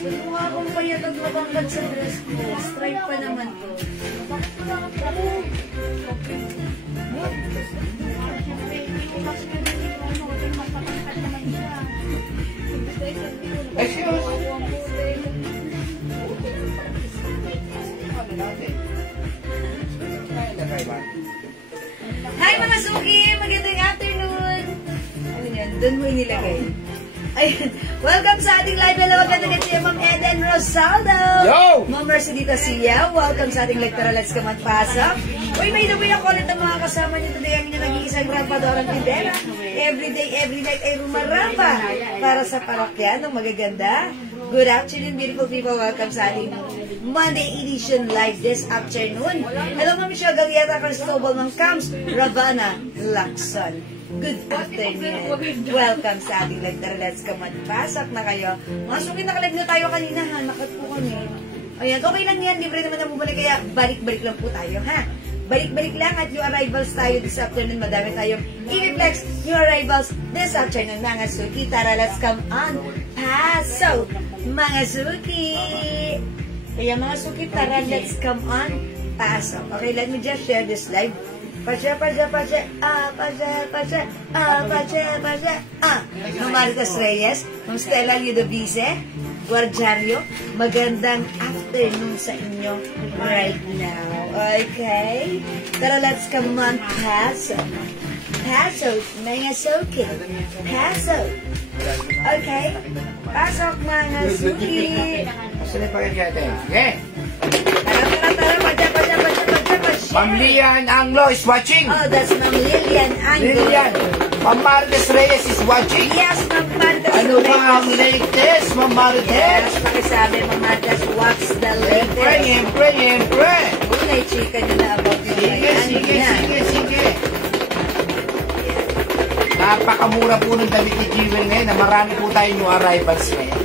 Mukha akong payatag mabangkad sa dress ko. Stripe pa naman to. Hi mga suki! Magandang afternoon! Ano yan? Doon mo inilagay. Ayun. Welcome sa ating live. Hello, magandang gabi, Ma'am Eden Rosaldo. Yo! Ma'am Mercy Dita Sia. Welcome sa ating live. Tara, let's come at pasok. Uy, may nabuy ako ulit ang mga kasama niyo today. Ang inyong nag-iisang Rampadorang Pindera. Every day, every night ay rumaramba para sa parakyan ng magaganda. Good afternoon, beautiful people. Welcome sa ating Monday edition live this afternoon. Hello, Ma'am Michelle Galieta, Cristobal, Ma'am Camps, Ravana, Lacson. Good afternoon. Welcome sa ating live. Tara, let's come at pasok na kayo. Mga suki, nakalive na tayo kanina ha. Nakat po kami. Ayan, okay lang yan. Libre naman ang bumalik. Kaya balik-balik lang po tayo ha. Balik-balik lang at new arrivals tayo this afternoon. Madami tayong i-reflex new arrivals this afternoon. Mga suki, tara, let's come on. Pasok, mga suki. Kaya mga suki, tara, let's come on. Pasok. Okay, let me just share this live. Pasya. Ma'am Maritas Reyes, Ma'am Stella Ludovice, Guardiario, magandang afternoon sa inyo right now. Okay? Tara, let's come on, pasok. Pasok, mga suki. Pasok. Okay? Pasok, mga suki. Saan yung pagkakita? Okay. Tara, pasya. Ma'am Lian Anglo is watching. Oh, that's Ma'am Lilian Anglo. Lilian. Ma'am Marites Reyes is watching. Yes, Ma'am Marites Reyes. Ano ba ang latest, Ma'am Marites? Yes, pakisabi, Ma'am Marites, what's the latest? Siyempre. Uy, na-chika nyo na about yung Sige. Napakamura po ng damit ni Jewel ngayon na marami po tayo new arrivals ngayon.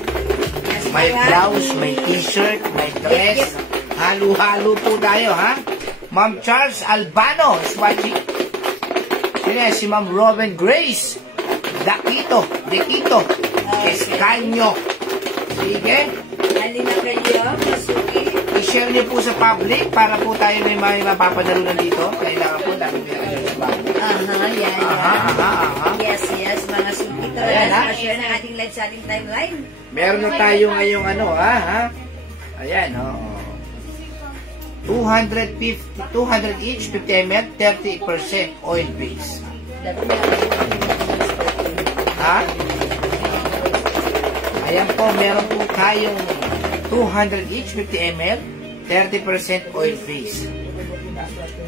May blouse, may t-shirt, may dress. Halo-halo po tayo, ha? Ma'am Charles Albano is watching. Si Ma'am Robin Grace. Dekito. Escanyo. Sige. Halina kayo, masuki. I-share niyo po sa public para po tayo may mapapanalunan dito. Kailangan po dami pinakashare sa public. Yan. Aha. Yes, mga suki. Tara, share na ating live sa ating timeline. Meron na tayo ngayong ha? Ayan, oo. 200 each, 50 ml, 30% oil base. Ha? Ayan po, meron po tayong 200 each, 50 ml, 30% oil base.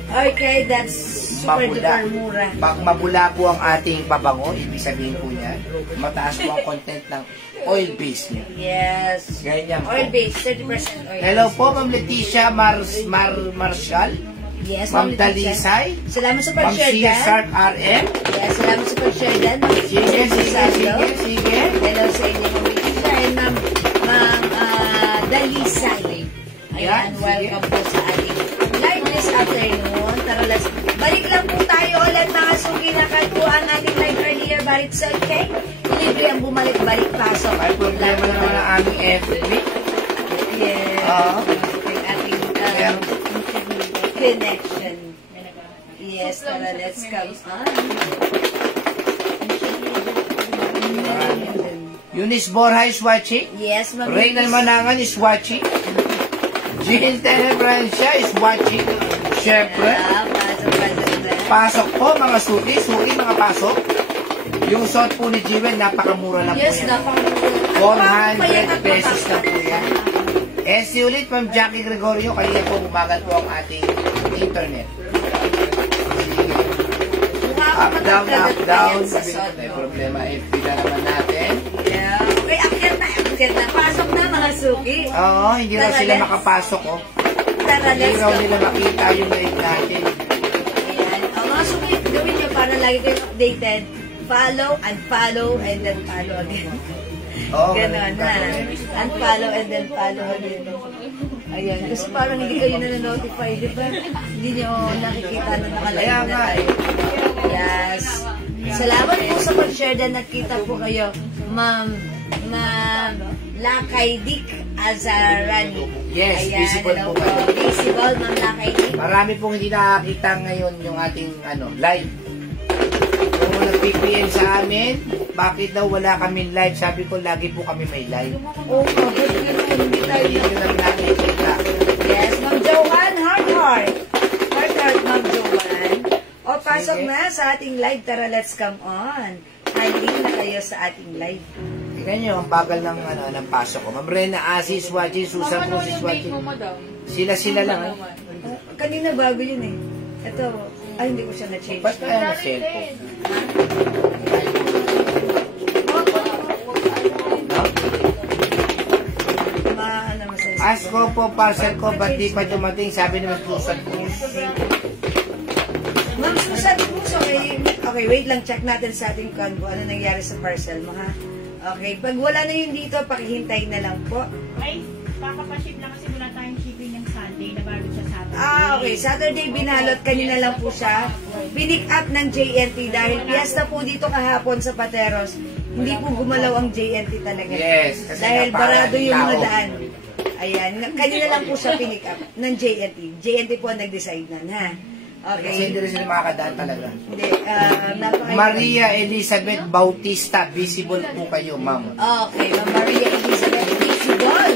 Okay, that's super duper mura. Pag mabula po ang ating pabango, ibig sabihin po niya, mataas po ang content ng oil base niya. Yes. Ganyan po. Oil base, 30% oil. Hello po, Ma'am Leticia Marshall. Yes, Ma'am Dalisay. Salamat sa Ma'am pag-share Sia dyan. Sark RM. Yes, salamat sa pag-share dyan. Sige. Hello sa inyo, Ma'am Leticia and Ma'am Dalisay. Ayan, welcome po sa ating live this afternoon. Tara, balik lang po tayo ulit mga suki na kalpo ang ating live earlier, but it's okay. Libre ang bumalik-balik pasok. May problema naman ang aming FB. Yes. Ang ating connection. Yes, tara, let's come on. Eunice Borja is watching. Yes, Ma'am. Reynal Manangan is watching. Jill Tenebrancia is watching. Siyempre. Pasok po mga suki, mga pasok. Yung suot po ni Jewel, napakamura lang po yan. Yes, napakamura. 400 pesos lang po yan. Si ulit, Ma'am Jackie Gregorio, kanina po bumagal po ang ating internet. Up, down. May problema, FB na naman natin. Yeah. Okay, akyat na. Pasok na mga suki. Oo, hindi na sila makapasok, oh. tara, Hindi let's raw go. nila makita yung live natin. Ayan. Ang mga suki, gawin nyo para lagi kayong updated. Follow, unfollow, and then follow again. Oo, Ganon na. Unfollow and then follow again. Ayan. Kasi parang hindi kayo na-notify, di ba? Hindi nyo nakikita na nakalive na tayo. Yes. Salamat po sa pag-share din. Nakita po kayo, Ma'am Lakay Dick Azarani. Yes, Ayan, visible hello po kayo. Visible, Ma'am Lakay Dick. Marami pong hindi nakakita ngayon yung ating live. Kung nag-PPN sa amin, bakit daw wala kami live? Sabi ko, lagi po kami may live. Oo, hindi tayo. Hindi nyo lang nakikita. Yes, Ma'am Joanne, heart. Heart, Ma'am Joanne. O, pasok Sige. na sa ating live. Tara, let's come on. Handling na kayo sa ating live. Tingnan nyo, ang bagal ng pasok ko. Ma'am Rena, Asis, watching, Susan Cruz is watching. Sila lang. Kanina bago yun eh. Ito, ay hindi ko siya na-change. Ba't kaya na cellphone? Ask ko po, parcel ko, ba't di pa dumating? Sabi naman Susan Cruz. Ma'am Susan Cruz, okay, wait lang, check natin sa ating convo. Ano nangyari sa parcel mo, ha? Okay, pag wala na yun dito, pakihintay na lang po. Ay, kakapaship na kasi wala tayong shipping ng Sunday, nabalot siya Saturday. Okay, Saturday binalot, kanina lang po siya. Pinick up ng JNT dahil piyesta po dito kahapon sa Pateros. Hindi po gumalaw ang JNT talaga. Yes, kasi dahil barado yung mga tao. daan. Ayan, kanina lang po siya pinick up ng JNT. JNT po ang nag-decide na, ha? Kasi Okay. hindi rin sila makakadaan talaga. Hindi, Maria Elizabeth Bautista, visible po kayo, ma'am. Okay, Ma'am Maria Elizabeth Visible.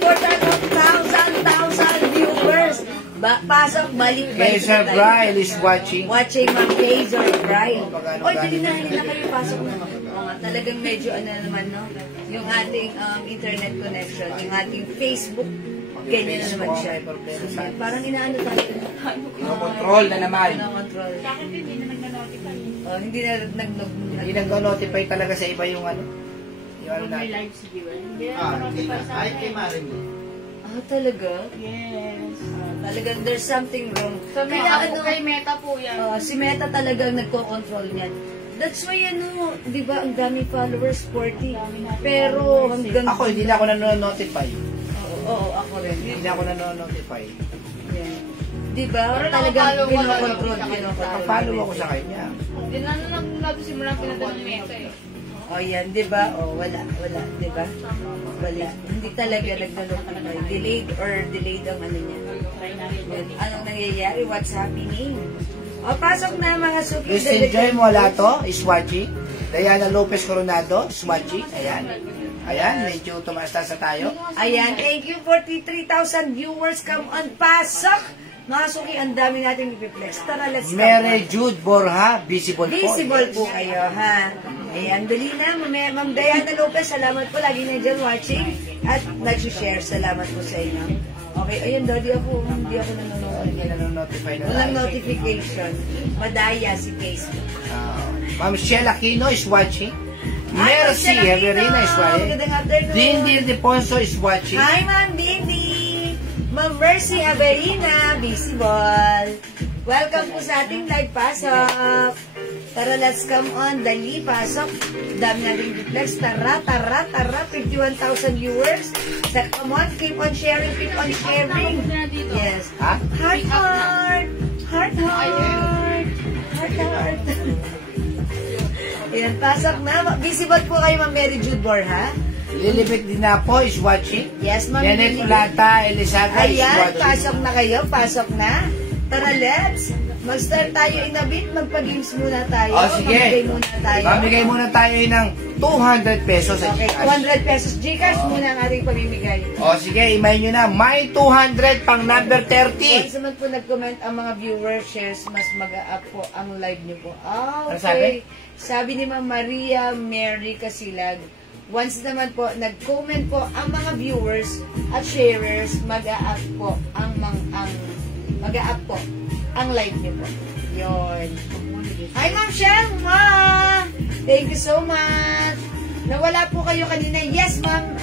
34,000 viewers. Pasok, balik Kaiser tayo. Braille is watching. Watching Ma'am Kaiser Brian. Magkano Oy, galing dali yun? na kayo pasok na. Oo nga, talagang medyo naman, no? Yung ating internet connection, yung ating Facebook, ganyan na naman siya. Parang inaano tayo. Kinokontrol na naman. Kinokontrol. Bakit hindi na nag-notify? Hindi na Hindi nag-notify talaga sa iba yung yung Pag may natin. live si Jewel. Hindi na nag-notify sa akin. talaga? Yes. Talagang there's something wrong. Sa Kaya Meta ano, po, kay Meta po yan. si Meta talagang nagko-control niyan. That's why di ba, ang dami followers, 40. Pero hanggang... Ako, hindi na ako nanonotify. Oo, ako rin. Hindi na ako nanonotify. Yeah. Di ba? Pero Talagang nakapalo ka na, kinokontrol. Nakapalo ako sa kanya. Hindi na natin simulang pinadala ng Meta eh. O yan, di ba? O wala, di ba? Wala. Hindi talaga naglalokify. Delayed ang ano niya. Yan. Anong nangyayari? What's happening? O, pasok na mga suki. Christine Joy Molato is watching. Diana Lopez Coronado is watching. Ayan. Ayan, medyo tumaas-tasa tayo. Ayan, thank you. 43,000 viewers. Come on, pasok! Mga suki, ang dami natin ipiplex. Tara, let's go. Mary Jude Borja, visible po. Visible Yes. po kayo, ha? Ayan, dali na. Ma'am Diana Lopez, salamat po. Lagi na dyan watching. At nag-share. Salamat po sa inyo. Okay, ayan, Daddy, hindi ako nanonood. Hindi na notify na Walang tayo. notification. Madaya si Facebook. Ma'am Sheila Aquino is watching. Hi, Mercy Marcela Everina is Aquino. watching. Magandang afternoon. Dindy Deponso is watching. Hi, Ma'am Dindi. Ma'am Mercy Averina, visible. Welcome po sa ating live pasok. Tara, let's come on. Dali, pasok. Dami nating reflex. Tara. 51,000 viewers. Come on, keep on sharing, keep on sharing. Yes. Ha? Heart. Ayan, pasok na. Visible po kayo, Ma'am Mary Jude Borja. Lilibet Dinapo is watching. Yes, Ma'am. Janet Lilibet. Plata, Elizaga is Ayan, watching. pasok na kayo. Pasok na. Tara, let's. Mag-start tayo in a bit. Magpa-games muna tayo. O, sige. Mamigay muna tayo. Mamigay muna tayo ng 200 pesos sa Okay, Gcash. 200 pesos. Gcash muna ang ating pamimigay. O sige, imay nyo na. May 200 pang number 30. Once naman po nag-comment ang mga viewers, shares, mas mag-a-up po ang live niyo po. Ano Okay. sabi? Sabi ni Ma'am Maria Mary Casilag, once naman po nag-comment po ang mga viewers at sharers, mag-a-up po mag-a-up po ang live niyo po. Yun. Hi, Ma'am Shelma! Thank you so much! Nawala po kayo kanina. Yes, Ma'am.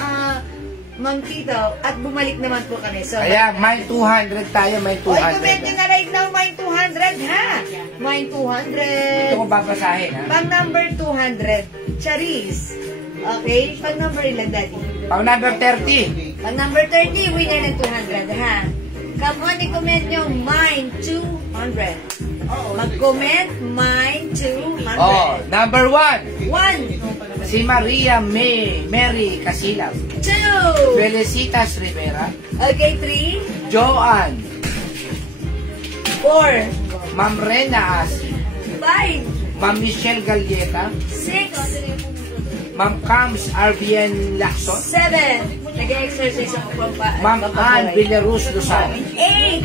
Mang Tito, at bumalik naman po kami. So, Kaya, may 200 tayo, may 200. Oy, comment nyo na right now, may 200, ha? May 200. Ito ko babasahin, ha? Pang number 200, Charis. Okay? Pang number ilan, Daddy? Pang number 30. Pang number 30, winner ng 200, ha? Come on, i-comment nyo, mine 200. Mag-comment, mine 200. Oh, number 1. 1, Si Maria Mary Casilab. 2, Felicitas Rivera. okay, 3, Joanne. 4, Ma'am Rena Asi. 5, Ma'am Michelle Galleta. 6, Ma'am Cams Arbian Lacson. 7, nag-exercise ako pa. Ma'am Ann Villaruz Luzano. 8,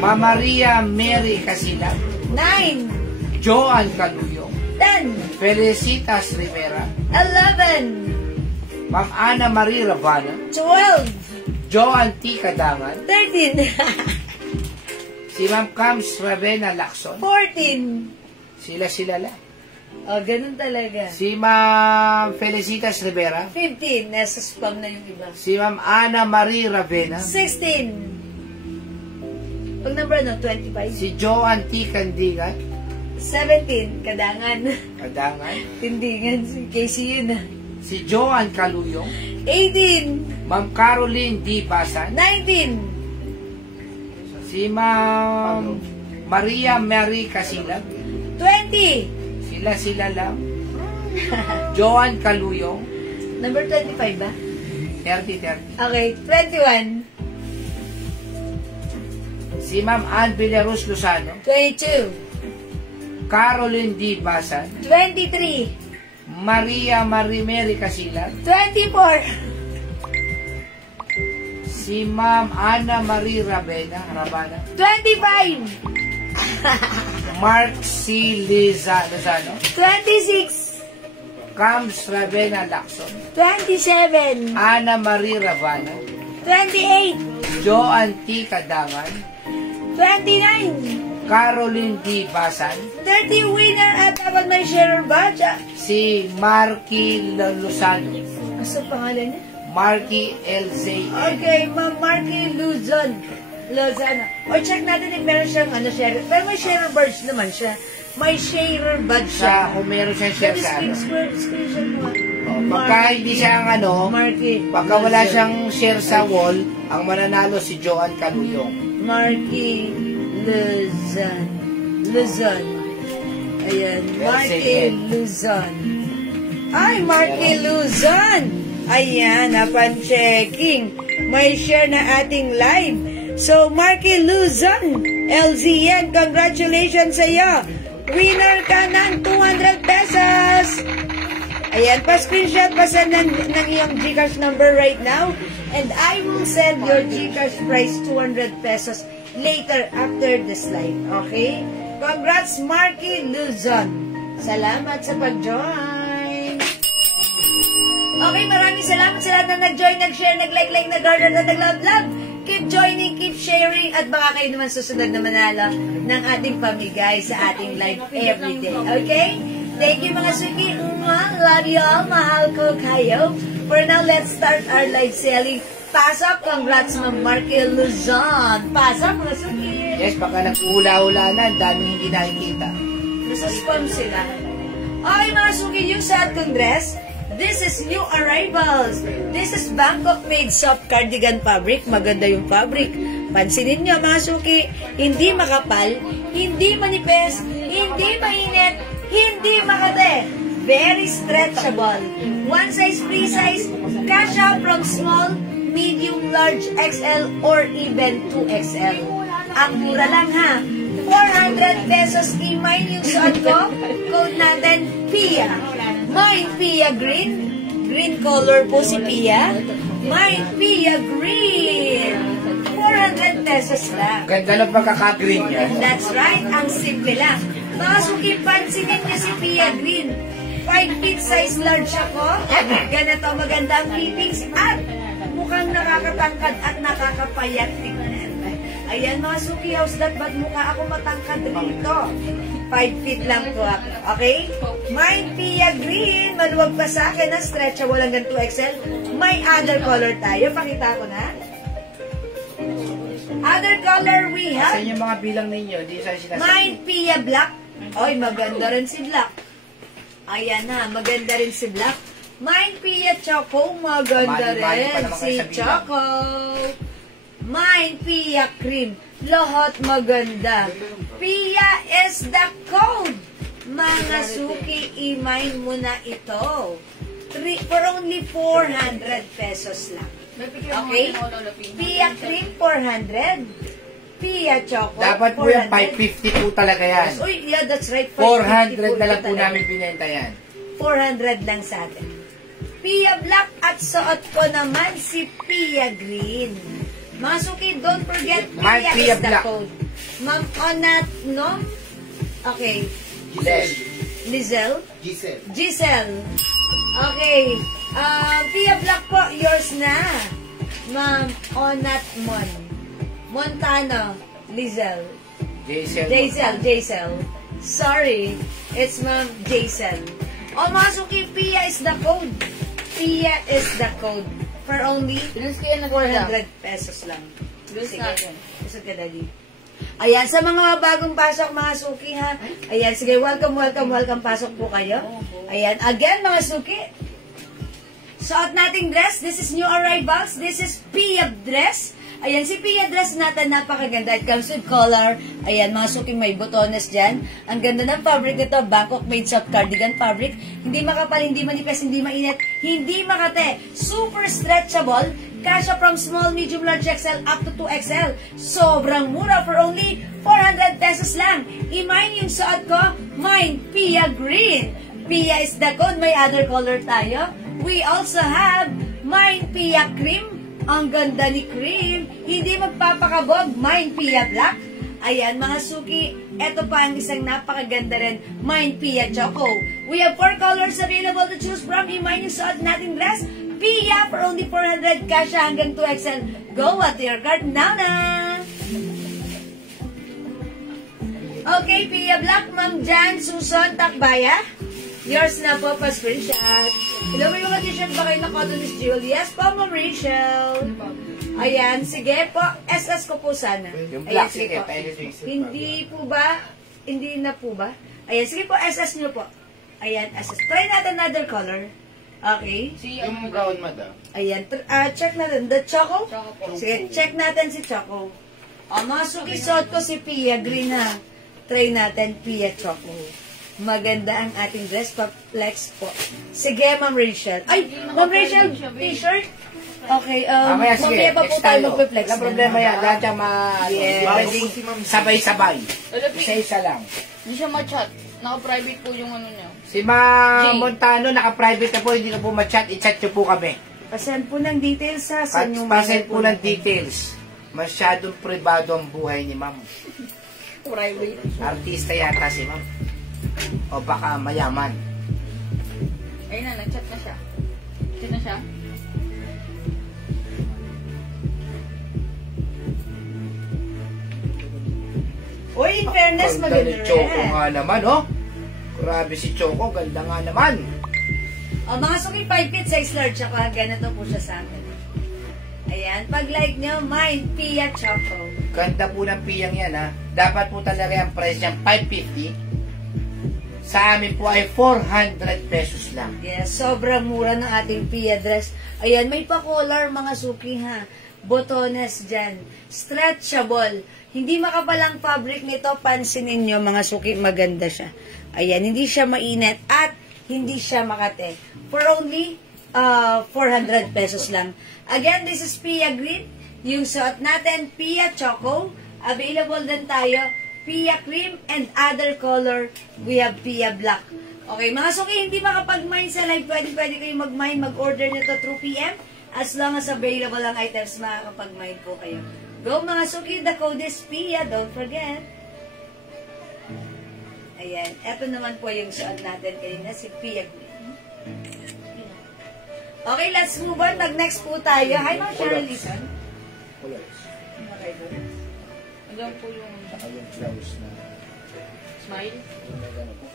Ma'am Maria Mary Casilab. 9, Joanne Caluyong. 10, Felicitas Rivera. 11, Ma'am Ana Marie Ravana. 12, Joanne T. Cadangan. 13, Si Ma'am Cams Ravenna Lacson. 14. Sila lang. Oh, ganun talaga. Si Ma'am Felicitas Rivera. 15, nasa spam na yung iba. Si Ma'am Ana Marie Ravena. 16. Pag number 25. Si Joanne T. Candigan. 17, Kadangan. Cadangan. Tindingan, si Casey yun ah. Si Joanne Caluyong. 18, Ma'am Caroline D. Basan. 19, Si Ma'am Maria Mary Casilab. 20. Sila lang. Joanne Caluyong. Number 25 ba? 30. Okay, 21, Si Ma'am Ann Villaruz Luzano. 22, Caroline D. Basan. 23, Maria Mary Casilab. 24, Si Ma'am Ana Marie Ravana. 25, Mark C. Lozano. 26, Cams Ravenna Lacson. 27, Ana Marie Ravana. 28, Joanne T. Cadangan. 29, Caroline D. Basan. 30 winner at dapat may share ba? Si Marky Lozano. Asa pangalan niya? Marky LZ. Okay, Ma'am Marky Luzon. Lozano. O check natin if meron siyang share. Pero may share birds naman siya. May share bud siya. Kung meron siyang share Pwede sa ano. screenshot mo. Pagka hindi siya ang Marky. pagka wala siyang share sa wall, ang mananalo si Joanne Caluyong. Marky Luzon. Luzon. Ayan. Marky Luzon. Ay, Marky Luzon. Ayan, napan-checking. May share na ating live. So, Marky Luzon, LZN, congratulations sa iyo. Winner ka ng 200 pesos. Ayan, pa-screenshot, pa-send ng iyong GCash number right now. And I will send your GCash price 200 pesos later after this live. Okay? Congrats, Marky Luzon. Salamat sa pag-join. Okay, maraming salamat sa lahat na nag-join, nag-share, nag-like, nag-order, at nag-love. Keep joining, keep sharing, at baka kayo naman susunod na manalo ng ating pamigay sa ating live everyday. Okay? Thank you mga suki. Love you all. Mahal ko kayo. For now, let's start our live selling. Pasok, congrats Ma'am Marky Luzon. Pasok mga suki. Yes, baka nag-uhula-hula na, ang daming hindi nakikita. Nasa spam sila. Okay mga suki, yung sa ating dress, this is new arrivals. This is Bangkok-made soft cardigan fabric. Maganda yung fabric. Pansinin nyo mga suki, hindi makapal, hindi manipes, hindi mainit, hindi makate. Very stretchable. One size, free size, cash out from small, medium, large, XL, or even 2XL. Ang mura lang ha. 400 pesos i-mine yung suot ko. Code natin, PIA. Mine PIA Green. Green color po si PIA. Mine PIA Green. 400 pesos lang. Ganda ng pagkaka-green niya. That's right. Ang simple lang. Mga suki, pansinin niya si PIA Green. 5 feet size large ako. Ganito magandang fittings at mukhang nakakatangkad at nakakapayat tingnan. Ayan mga suki, how's that? Ba't mukha ako matangkad rito? 5 feet lang po ako. Okay? Mine Pia Green. Maluwag pa sa akin na stretchable hanggang 2XL. May other color tayo. Pakita ko na. Other color we Sa have. inyo mga bilang ninyo, di sa sinasabi. Mine Pia Black. Oy, maganda rin si Black. Ayan na, maganda rin si Black. Mine Pia Choco. Maganda Mali-mali pa rin naman kayo si sa bilang. Choco. Mine Pia Cream. Lahat maganda. Pia is the code. Mga suki, i-mine mo na ito. For only 400 pesos lang. Okay? Pia Cream, 400. Pia Choco, Dapat po yan, 550 po talaga yan. Uy, yeah, that's right. 400 na lang po talaga. namin binenta yan. 400 lang sa atin. Pia Black at suot ko naman si Pia Green. Mga suki, don't forget, Ma'am, Pia Pia is the Black. code. Ma'am, Onat, no? Okay. Lizelle? Giselle. Okay. Pia Black po, yours na. Ma'am, Onat Mon. Montano. Lizelle. Jaisel. Sorry. It's Ma'am Jaisel. O mga suki, Pia is the code. Pia is the code. For only 400 pesos lang. Sige. Busog ka, Daddy. Ayan, sa mga bagong pasok, mga suki, ha? Ayan, sige, welcome. Pasok po kayo. Ayan, again, mga suki. Suot nating dress. This is new arrivals. This is Pia dress. Ayan, si Pia dress natin, napakaganda. It comes with collar. Ayan, mga suki, may botones dyan. Ang ganda ng fabric nito, Bangkok made soft cardigan fabric. Hindi makapal, hindi manipis, hindi mainit, hindi makate. Super stretchable. Kasha from small, medium, large XL up to 2XL. Sobrang mura for only 400 pesos lang. I-mine yung suot ko, mine, Pia Green. Pia is the code, may other color tayo. We also have mine, Pia Cream. Ang ganda ni Cream. Hindi magpapakabog. Mine Pia Black. Ayan, mga suki. Ito pa ang isang napakaganda rin. Mine Pia Choco. We have 4 colors available to choose from. I-mine yung suot nating dress. Pia for only 400. Kasha hanggang 2XL. Go at your card now na. Okay, Pia Black. Ma'am Jan, Susan, Takbaya. Yours na po, pa-screenshot. Hello, may mga t-shirt ba kayo na cotton Miss Jill? Yes po, Ma'am Rachel. Ayan, sige po. SS ko po sana. Yung Ayan, black, sige. Hindi po ba? Hindi na po ba? Ayan, sige po, SS nyo po. Ayan, SS. Try natin another color. Okay? Yung brown, madam. Ayan, check natin. The Choco? Sige, check natin si Choco. O, mga suki-suot ko si Pia Green, ha. Try natin Pia Choco. Maganda ang ating dress, pa-flex po. Sige, Ma'am Rachel. Ay, Ma'am Rachel, t-shirt? Okay, Mamaya, sige. mamaya pa po tayo magpe-flex. Walang problema yan. Lahat yung Yes. pwedeng sabay-sabay. Isa-isa lang. Hindi siya ma-chat. Naka-private po yung ano niya. Si Ma Montano, naka-private na po. Hindi na po ma-chat. I-chat nyo po kami. Pasend po ng details, ha, sa inyong Pasend po ng details. Masyadong privado ang buhay ni Ma'am. Private. Artista yata si Ma'am. O baka mayaman. Ayun na, nag-chat na siya. Chat na siya? Uy, in fairness, Ganda maganda ni Choco rin. nga naman, oh. Grabe si Choco, ganda nga naman. O, mga suki, 5 feet, size large, saka ganito po siya sa akin. Ayan, pag-like nyo, mine, Pia Choco. Ganda po ng piyang yan, ha. Dapat po talaga yung price niyan, 550. Sa amin po ay 400 pesos lang. Yes, sobrang mura ng ating Pia dress. Ayan, may pa-collar mga suki ha. Botones dyan. Stretchable. Hindi makapalang fabric nito. Pansinin nyo mga suki, maganda siya. Ayan, hindi siya mainit at hindi siya makate. For only 400 pesos lang. Again, this is Pia Green. Yung suot natin, Pia Choco. Available din tayo. Pia Cream and other color, we have Pia Black. Okay, mga suki, hindi makapag-mine sa live, pwede kayo mag-mine, mag-order nito through PM. As long as available ang items, makakapag-mine po kayo. Go mga suki, the code is Pia, don't forget. Ayan, eto naman po yung suot natin kanina, si Pia Green. Okay, let's move on. Mag-next po tayo. Hi, mga Shirley Lison. Okay, go. Hanggang po yung Saka yung blouse na. smile.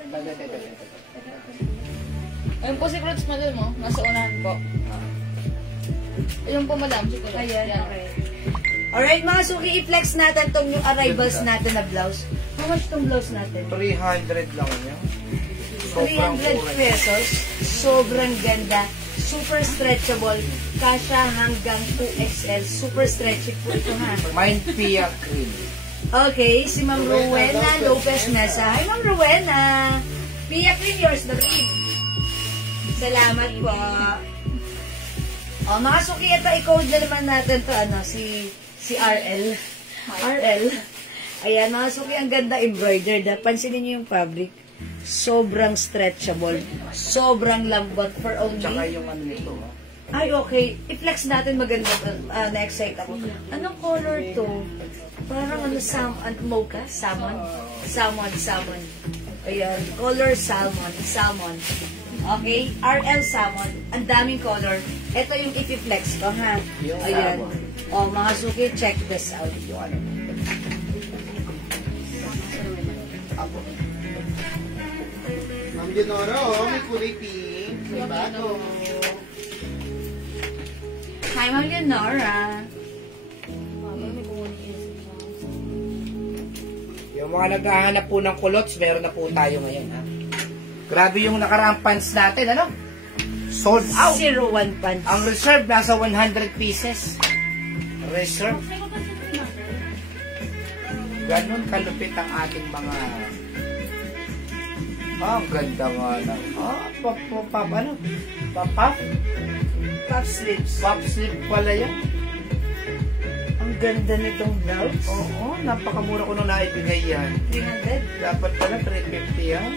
Taga. Ayun po si Fruits madam mo. Nasa unahan po. Ayun po madam. Siguro. Ayan, Yan. okay. Alright, mga suki, i-flex natin tong yung arrivals natin na blouse. How much tong blouse natin? 300 lang yan. Sobrang 300 mura. pesos. Sobrang ganda. Super stretchable. Kasha hanggang 2XL. Super stretchy po ito ha. Mind Pia Cream. Okay, si Ma'am Rowena Lopez Mesa. Hi, Ma'am Rowena. Pia Cream, yours na rin. Salamat po. O, mga suki, ito, i-code na naman natin to, ano, si RL. RL. Ayan, mga suki, ang ganda embroidered. Pansinin niyo yung fabric. Sobrang stretchable. Sobrang lambot for only. Tsaka yung ano nito. Ay, okay. I-flex natin maganda. Na-excite ako. Anong color to? Parang ano, mocha? Salmon? Salmon. Ayan. Color salmon. Okay? RL salmon. Ang daming color. Ito yung i-flex ko, ha? Yung Ayan. salmon. O, mga suki, check this out. Yung ano. Ako. Ma'am Dinora, may kulay pink. May bago. Hi, Ma'am Leonora. Yung mga naghahanap po ng kulots, meron na po tayo ngayon, ha? Grabe yung nakaraang pants natin, ano? Sold out. 01 pants. Ang reserve nasa 100 pieces. Reserve. Ganon kalupit ang ating mga... ang ganda nga na. Puff sleeves. Pop slip pala yan. Ang ganda nitong blouse. Oo, napakamura ko nung naibigay yan. 300. Dapat pala 350 yan.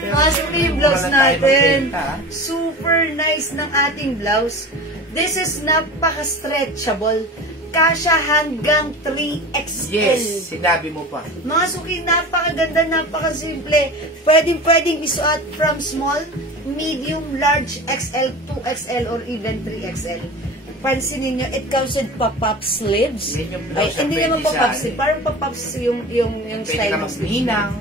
Kasi yung blouse Wala tayo natin. magbenta, ha? Super nice ng ating blouse. This is napaka-stretchable. Kasha hanggang 3XL. Yes, sinabi mo pa. Mga suki, napakaganda, napakasimple. Pwedeng isuot from small, medium, large, XL, 2XL, or even 3XL. Pansinin nyo, it comes with pop-up sleeves. Yan yung Ay, blouse na hindi pwede naman pop-up sa- sleeves. Parang pop-up yung Pwede style ka ng sleeve. maghinang.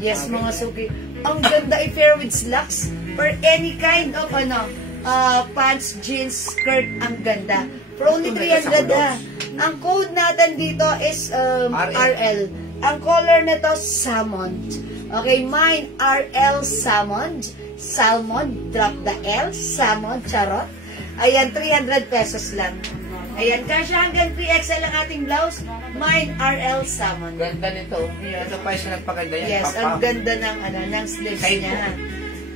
Yes, mga suki. Ang ganda i-pair with slacks or any kind of pants, jeans, skirt. Ang ganda. For only Ito, may 300 kasama ha. Ang code natin dito is RL. Ang color nito, salmon. Okay, mine, RL salmon. Salmon, drop the L. Salmon, charot. Ayan, 300 pesos lang. Ayan, kasya hanggang 3XL ang ating blouse. Mine, RL salmon. Ganda nito. Ito pa yung nagpaganda yan. Yes, ang Papa. ganda ng sleeves Side niya.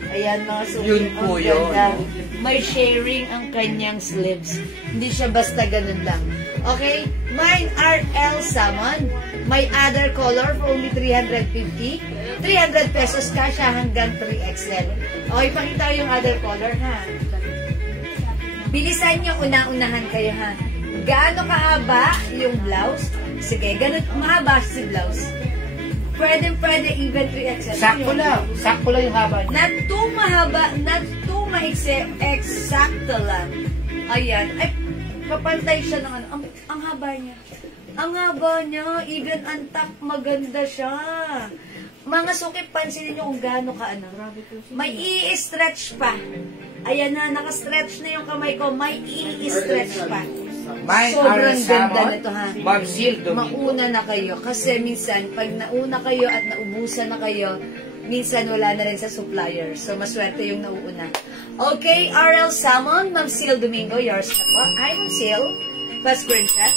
Ayan, mga suki. Yun po ang yun. ganda. May sharing ang kanyang sleeves. Hindi siya basta ganun lang. Okay? Mine RL salmon. May other color for only 350. 300 pesos kasha hanggang 3XL. Okay, pakita yung other color, ha? Bilisan nyo, una-unahan kayo, ha? Gaano kahaba yung blouse? Sige, ganun, mahaba si blouse. Pwede even 3XL. Sakto lang. Sakto lang yung haba niya. Not too mahaba, not too maiksi, eksakto lang. Ayan. Ay, kapantay siya ng ano. Ang haba niya. Ang haba niya, even ang top, maganda siya. Mga suki, pansinin niyo kung gaano ka ano. May i-stretch pa. Ayan na, naka-stretch na yung kamay ko. May i-stretch pa. Mine Sobrang RL ganda salmon. nito, ha? Ma'am Sil Domingo. Mauna na kayo. Kasi minsan, pag nauna kayo at naubusan na kayo, minsan wala na rin sa supplier. So, maswerte yung nauuna. Okay, RL Salmon, Ma'am Sil Domingo, yours na po. Hi, Ma'am Sil. Pa-screenshot.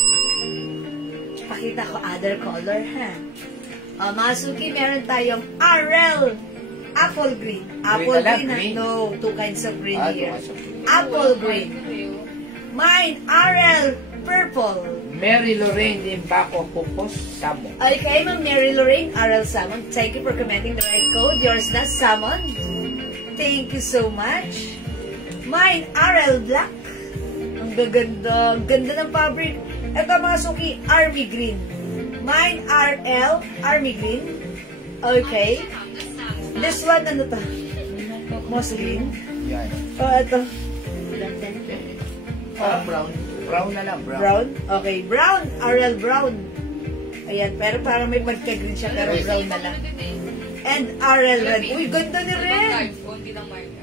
Pakita ko other color, ha? Mga suki, meron tayong RL Apple Green. Apple na lang, green, ha? green. No, two kinds of green Ah, here. two kinds of green. Apple Green. Mine, RL Purple. Mary Lorraine Limbaco Pupos Samo. Okay, Ma'am Mary Lorraine, RL Salmon. Thank you for commenting the right code. Yours na, Salmon. Thank you so much. Mine, RL Black. Ang gaganda. Ganda ng fabric. Ito mga suki, Army Green. Mine, RL, Army Green. Okay. This one, ano to? Muslin. Yan. Oh, ito. Parang brown. Brown na lang, brown. Brown? Okay, brown. RL Brown. Ayan, pero parang may pagka-green siya, pero brown na lang. And RL Red. Uy, ganda ni Red.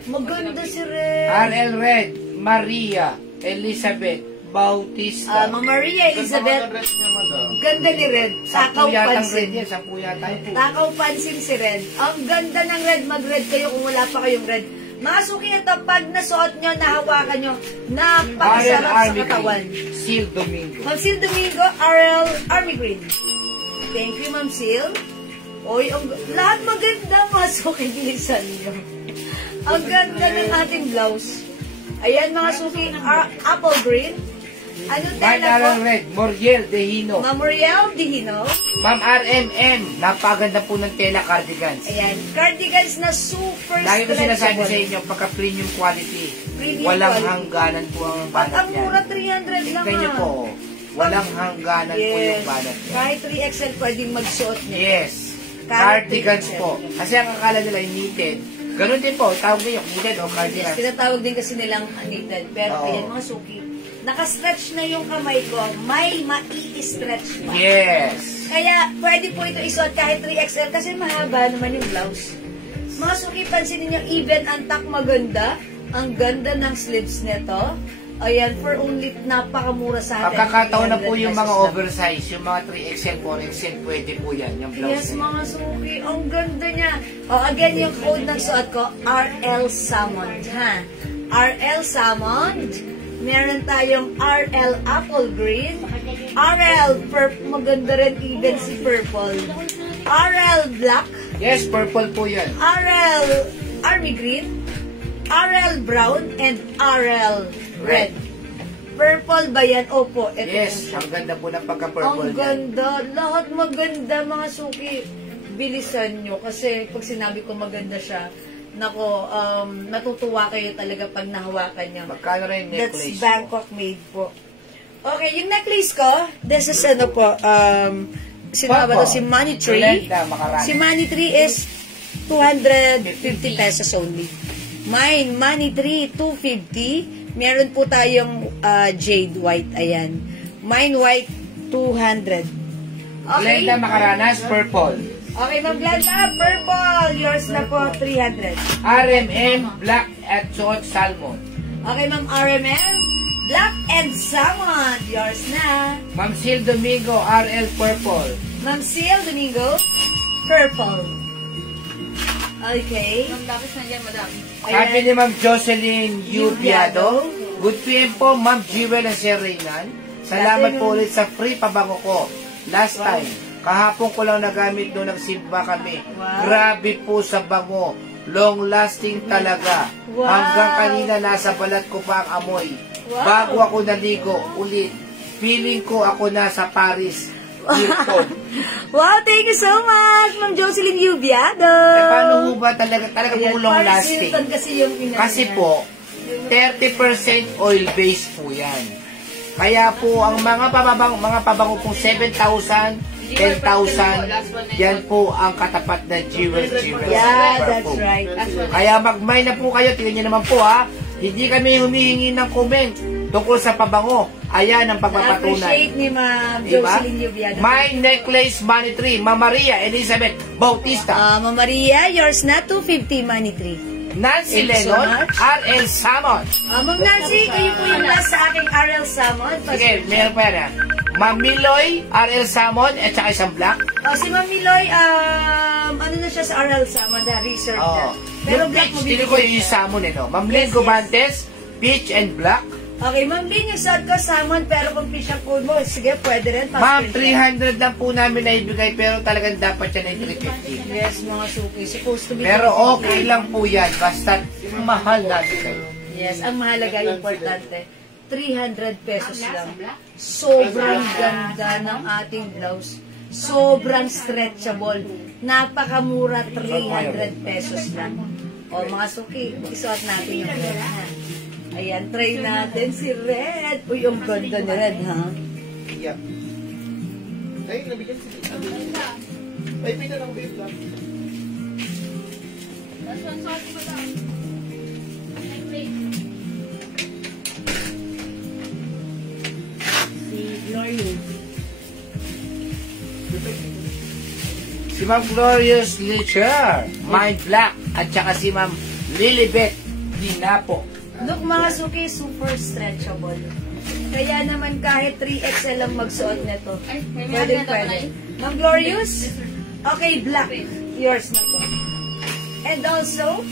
Maganda si Red. RL Red, Maria, Elizabeth, Bautista. Ma'am Maria Elizabeth. Ganda ni Red. Takaw pansin. Sampu yata ito. Takaw pansin si Red. Ang ganda ng Red. Mag-red kayo kung wala pa kayong Red. Mga suki ito, pag nasuot nyo, nahawakan nyo, napakasarap sa katawan. Seal Domingo. Ma'am Sil Domingo, RL Army Green. Thank you, Ma'am Sil. Oy, lahat maganda, mga suki. Bilisan nyo. Ang ganda ng ating blouse. Ayan, mga suki, apple green. Ano tela po? Red, Moriel Dehino. Ma'am Muriel Dihino. Ma'am RMM, napaganda po ng tela cardigans. Ayan, cardigans na super Lagi ko sinasabi sa stretchable. inyo, pagka-premium quality, Premium walang quality. hangganan po ang At banat ang niyan. mura, 300 lang Tingnan niyo po, walang hangganan po yung banat niya. Kahit 3XL pwedeng magsuot niya. Yes, Kahit cardigans 3XL. po. Kasi ang akala nila yung knitted. Ganun din po, tawag niyo knitted o Yes, cardigans. tinatawag din kasi nilang knitted. Pero Oo. ayan, mga suki. Nakastretch na yung kamay ko. May mai-stretch pa. Yes. Kaya, pwede po ito isuot kahit 3XL kasi mahaba naman yung blouse. Mga suki, pansinin nyo, even ang tak maganda. Ang ganda ng sleeves nito. Ayan, for only napakamura sa atin. Pagkakataon na po 300 yung mga pesos lang. oversize, yung mga 3XL, 4XL, pwede po yan, yung blouse Yes, na yan. mga suki. Ang ganda niya. Again, yung code ng suot ko, RL Salmon. Ha? RL Salmon. Meron tayong RL Apple Green. RL Purple. Maganda rin even si Purple. RL Black. Yes, purple po yan. RL Army Green. RL Brown. And RL Red. Purple ba yan? Opo. Ito Yes, yan. ang ganda po ng pagka-purple Ang yan. ganda. Lahat maganda, mga suki. Bilisan nyo. Kasi pag sinabi ko maganda siya, nako, matutuwa kayo talaga pag nahawakan nyo. Magkano rin yung That's necklace Bangkok made po. Okay, yung necklace ko, this is ano po, sino nga ba to? Si Money Tree. Yolanda, Macarani. Si Money Tree is 250 pesos only. Mine, Money Tree, 250. Meron po tayong jade white, ayan. Mine white, 200. Okay? Glenda Macaranas, purple. Okay, Ma'am Glenda, purple. Yours na po, 300. RMM, black at salt salmon. Okay, Ma'am RMM, black and salmon. Yours na. Ma'am Sil Domingo, RL purple. Ma'am Seal Domingo, purple. Okay. Ma'am, lapis na dyan, madam. Sabi ni Ma'am Jocelyn Yubiado. Good PM po, Ma'am Jewel and Sir Reynan. Salamat po ulit sa free pabango ko. Last time. Kahapon ko lang nagamit nung nagsimba kami. Wow. Grabe po sa bango. Long lasting talaga. Wow. Hanggang kanina nasa balat ko pa ang amoy. Wow. Bago ako naligo ulit. Feeling ko ako nasa Paris. Hilton. Wow, thank you so much, Ma'am Jocelyn Yubiado. Paano ho ba talaga Ayan, po long Paris lasting? Hilton kasi yung ina Kasi niya. po, 30% oil base po yan. Kaya po, ang mga pabango pong 7,000, 10,000, yan po ang katapat na Jewel Yeah, that's perfume. right. Kaya mag-buy na po kayo, tingnan nyo naman po ha, hindi kami humihingi ng comment tungkol sa pabango. Ayan ang pagpapatunay. Na-appreciate ni Ma'am Diba? Jocelyn Yubiado. My Necklace Money Tree, Ma'am Maria Elizabeth Bautista, Ma'am Maria, yours na, 250 Money Tree. Nancy Thank you so Lennon, much. RL Salmon. Ma'am Nancy, kayo po yung last sa aking RL Salmon. Sige, meron pa yan ha. Ma'am Miloy, RL Salmon, at saka isang black. Si Ma'am Miloy, ano na siya sa RL Salmon, na research na. Oh. Pero Yung black peach, mo dili ko yung salmon eh, no? Ma'am Yes, Lynn yes. Gubantes, peach and black. Okay, Ma'am Lynn, yung suot ko salmon, pero kung fish ang food mo, sige, pwede rin. Ma'am, 300 lang po namin na ibigay, pero talagang dapat yan ay 350. Yes, mga suki. Supposed to be. Pero okay lang po yan, basta mahal natin kayo. Yes, ang mahalaga, importante. 300 pesos lang. Sobrang ganda ng ating blouse. Sobrang stretchable. Napakamura, 300 pesos lang. O mga suki, isuot natin yung red, ha? Ayan, try natin si Red. Uy, ang ganda ni Red, ha? Yeah. Ay, nabigyan si Ay, pita lang babe lang. That's one salt, madam. Necklace. Glorious. Si Ma'am Glorious Licher, Mind Black, at saka si Ma'am Lilibet Dinapo. Look mga suki, super stretchable. Kaya naman kahit 3XL lang magsuot nito. Ay, may Pwede, mga pwede. Ma'am Glorious? Okay, black. Yours na po. And also,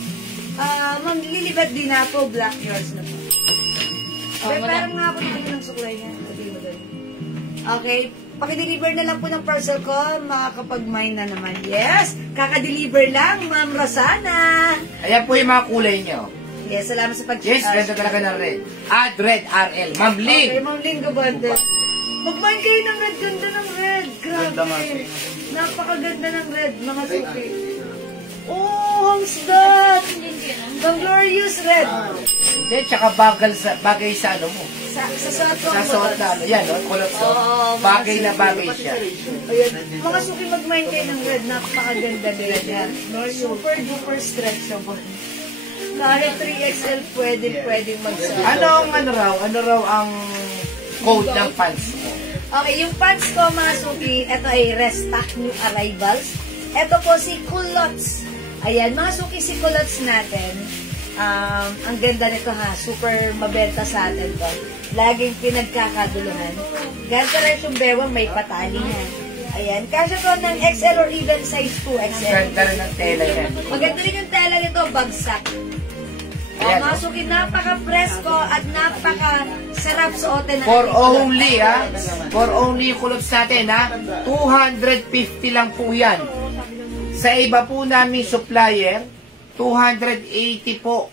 Ma'am Lilibet Dinapo, black. Yours na po. Okay, parang nga po naman ng suklay niya. Okay, pakideliver na lang po ng parcel ko, makakapag-mine na naman. Yes, kakadeliver lang, Ma'am Rosana. Ayan po yung mga kulay nyo. Yes, salamat sa pag-check. Yes, ganda talaga ng red. Add red RL. Ma'am Ling. Okay, Ma'am Ling Gabante. Mag-mine kayo ng red. Ganda ng red. Grabe. Napakaganda ng red, mga suki. Oh, how's that? Ma'am Glorious red. Hindi, tsaka bagay sa ano mo. Sa suot ko. Sa suot na ano. Yan, no? Kulot so. Oo, Bagay na bagay siya. Ayan. Mga suki, mag-mine kayo ng red. Napakaganda nila yan. Super duper stretchable. Kahit 3XL pwedeng magsuot. Ano raw ang code ng pants mo? Okay, yung pants ko mga suki, ito ay restock new arrivals. Ito po si Culottes. Ayan, mga suki si Culottes natin. Ang ganda nito ha, super mabenta sa atin to. Laging pinagkakaduluhan. Ganda rin yung bewang, may patali na. Ayan, kasya to ng XL or even size 2XL. Ganda rin ang tela yan. Maganda rin yung tela nito, bagsak. Ayan, Mga suki, napaka-presko at napaka-sarap suotin. For only, for only yung kulots natin, 250 lang po yan. Sa iba po namin supplier, 280 po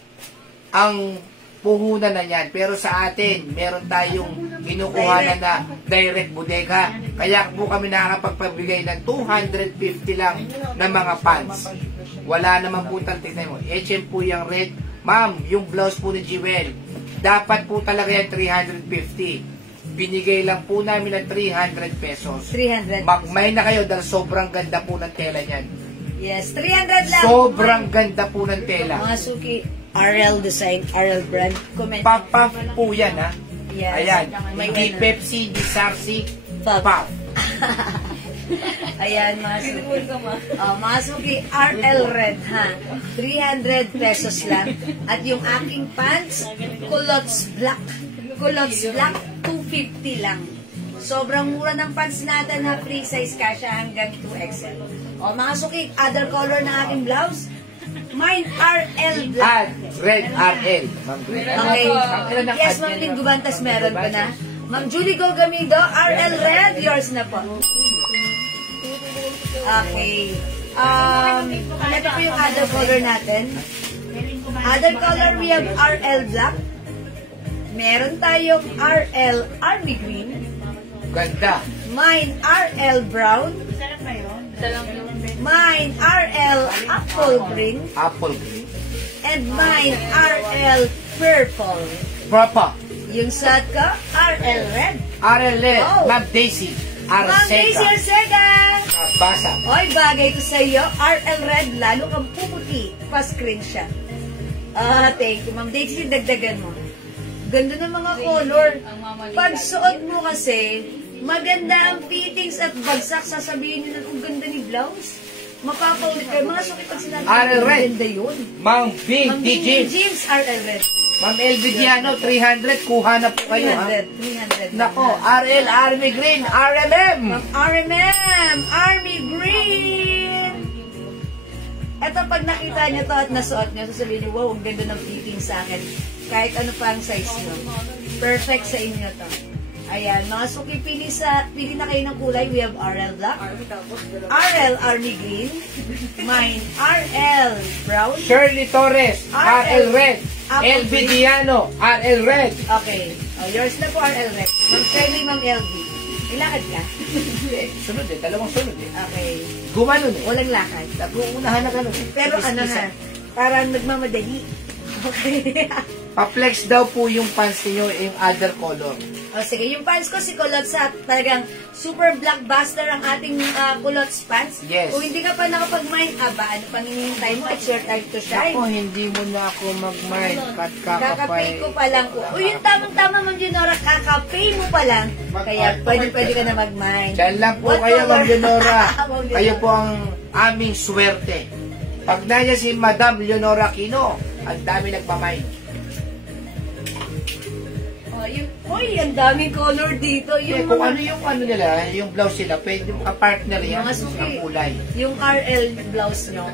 ang puhunan na yan. Pero sa atin, meron tayong kinukuhanan na direct bodega. Kaya po kami nakakapagpabigay ng 250 lang na mga pants. Wala naman po tignan mo. HM po yung red. Ma'am, yung blouse po ni Jewel, dapat po talaga yan 350. Binigay lang po namin ng 300 pesos. 300. Mag-mine na kayo dahil sobrang ganda po ng tela niyan. Yes, 300 lang. Sobrang ganda po ng tela. Mga suki, RL Design, RL Brand. Comment. Pap-paf po yan, ha? Yes. Ayan. May Hindi ganun. Pepsi, di Sarsi, Paf. Paf. Ayan, mga suki. Mga suki, RL Red, ha? 300 pesos lang. At yung aking pants, Culottes Black. Culottes Black, 250 lang. Sobrang mura ng pants natin, ha? Free size kasha hanggang 2XL. Mga suki, other color ng aking blouse, mine RL Black. Add red RL. Ma'am Red. Okay. Ang ilan ang Yes, add Ma'am niya, Ling no? Gubantas, meron ko na. Ma'am Julie Gogamido, RL Red, yours na po. Okay. Ito po yung other color natin. Other color, we have RL Black. Meron tayong RL Army Green. Ganda. Mine RL Brown. Sarap ba yun? Mine RL Apple Green. Apple green. And mine RL Purple. Papa. Yung suot ko, RL Red. RL red. Oh. Ma'am Daisy. Ma'am Daisy Arcega. Arcega. Basa. Oy, bagay to sa iyo. RL Red, lalo kang puputi. Pa-screenshot. Thank you, Ma'am Daisy. Dagdagan mo. Ganda ng mga color. Pag suot mo kasi, maganda ang fittings at bagsak. Sasabihin nyo na kung ganda ni blouse. Mapapaulit kayo. Mga suki pag sinabi, RL Red. ganda yun. Ma'am Big Ma'am D. James. James, RL Red. Ma'am LB Diano, 300. Kuha na po kayo, ha? 300. Nako, RL Army Green, RMM. Ma'am RMM, Army Green. Ito, pag nakita nyo to at nasuot nyo, sasabihin nyo, wow, ang ganda ng fitting sa akin. Kahit ano pa ang size nyo. Perfect sa inyo to. Ayan, mga suki, pili na kayo ng kulay. We have RL Black, RL Army Green, mine RL Brown. Shirley Torres, RL Red. Apple LB Green. Diano, RL Red. Okay. Yours na po, RL Red. Ma'am Shirley, Ma'am LB. Ilakad ka. Sunod dalawang sunod Okay. Gumanon Walang lakad. Unahan na ganun. Pero ano ha, parang nagmamadali. Okay. Pa-flex daw po yung pants niyo yung other color. O sige, yung pants ko si Culottes at talagang super blockbuster ang ating Culottes pants. Yes. Kung hindi ka pa nakapag-mind, ano pang hinihintay mo? It's your time to shine. Ako, hindi mo na ako mag-mind. Kakapay Kakapay. ko pa lang po. O yung tamang-tama, Ma'am Junora, kakapay mo pa lang. Kaya pwede ka na mag-mind. Diyan lang po What kayo, color? Ma'am Leonora. Ma'am Leonora. Kayo po ang aming swerte. Pag nandiyan si Madam Leonora Aquino, ang dami nagmamind. Uy, ang daming color dito. Eh, Yung kung mga, ano yung ano nila, yung blouse nila, pwede yung partner yan, Mga suki. ang kulay. yung RL blouse nyo,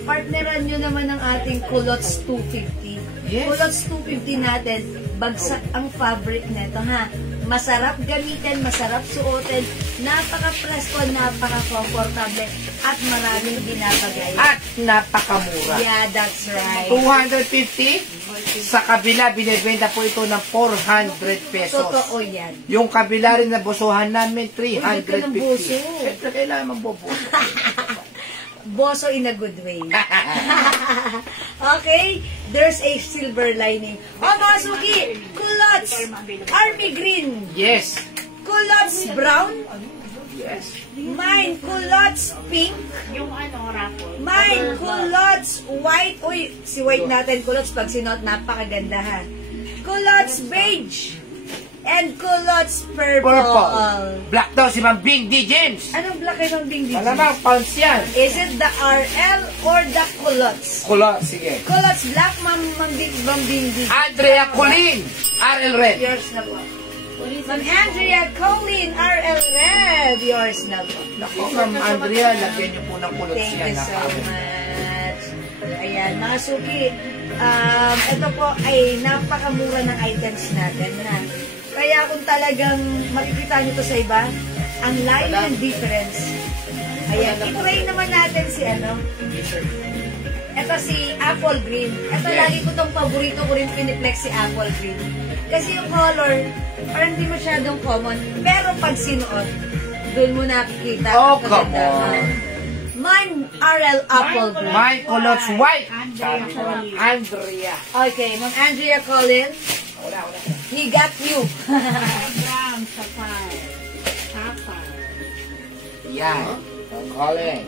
partneran nyo naman ang ating Culottes 250. Yes. Culottes 250 natin, bagsak ang fabric nito, ha? Masarap gamitin, masarap suotin, napaka-presko, napaka-comfortable, at maraming binabagay. At napakamura. Yeah, that's right. 250, sa kabila, binibenta po ito ng 400 pesos. Totoo yan. Yung kabila rin na busuhan namin, Uy, ba't ka ng 350. buso? Siyempre, kailangan magbubuso. Boso in a good way. Okay, there's a silver lining. O mga suki, Culottes, Army Green, Yes. Culottes Brown, Yes. mine Culottes Pink, Yung raffle. mine Culottes White. Uy, si White natin, Culottes, pag sinuot, napakaganda ha. Culottes Beige, and Culottes Purple. Purple. Black daw si Ma'am Bing D. James. Anong black ay ng ding Malamang pounds yan. Is it the RL or the Culottes? Kulot, sige. Culottes Black, Ma'am Bing. Andrea Colin, RL Red. Yours na po. Ma'am Andrea Colleen, RL Red. Yours na po. Naku, Ma'am Andrea, lagyan niyo po ng kulot Thank siya. you so much. Ayan, mga suki. Ito po ay napakamura ng items natin. Ha? Kaya kung talagang makikita nyo to sa iba, ang layo ng difference. Ayan, i-try naman natin si ito si Apple Green. Ito lagi ko tong paborito ko rin piniplex si Apple Green. Kasi yung color, parang hindi masyadong common. Pero pag sinuot, doon mo nakikita. Oh, ang come kagandahan. on. Mine RL Apple Green. My Culottes White. Andrea Colleen. Andrea. Okay, Ma'am Andrea Collins, Wala. he got you. Brown, sapphire. Sapphire. Yan. Colin.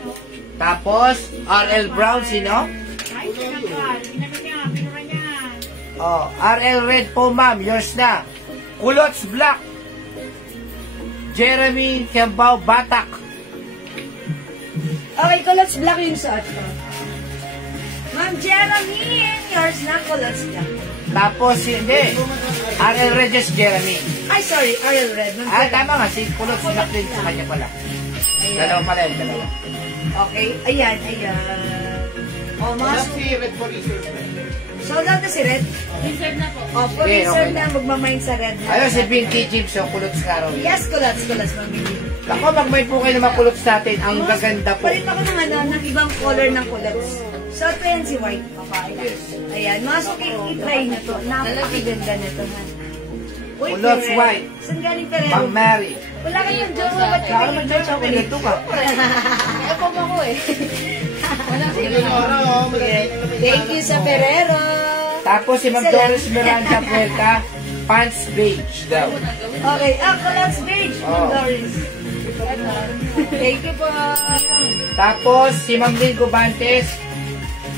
Tapos, RL Brown, sino? Ay, sinakal. Inano niya, pinura niya. Oh, RL Red po, ma'am. Yours na. Culottes Black. Jeremy Kembao Batak. Okay, Culottes Black yung suot ko. Ma'am Jeremy, yours na, Culottes Black. Tapos, hindi. RL Red just Jeremy. Ay, sorry, RL Red. Ma'am Ah, Jeremy. tama nga. Si Culottes Black din sa kanya pala. Ayan. Dalawa pala yun, dalawa. Okay, ayan. O, mga Wala suki. si Red for Reserve. Sold out na si Red. Reserve na po. O, for Okay, reserve okay na, magmamind sa Red. na. Ayun, si Pinky Chips, yung Culottes nga raw. Yes, Culottes, Ma'am Bibi. Ako, mag-mind po kayo ng mga Culottes natin. Ang gaganda po. Palit ako ng ng ibang color ng Culottes. Suot ko yan si White. Ayan, mga suki, i-try na to. Napakaganda na to, ha. Uy, Culottes Ferrero. White. Saan galing Ferrero? Ma'am Mary. Wala ka ng jowa, ba't ka Kaya yung mag-jowa jowa? ganito ka. Kaya po ako eh. Wala ko Thank you sa Ferrero. Tapos si Ma'am Doris Miranda Puerta, pants beige daw. Okay, Culottes Beige, Ma'am Oh. Doris. Thank you po. Tapos si Ma'am Lynn Gubantes,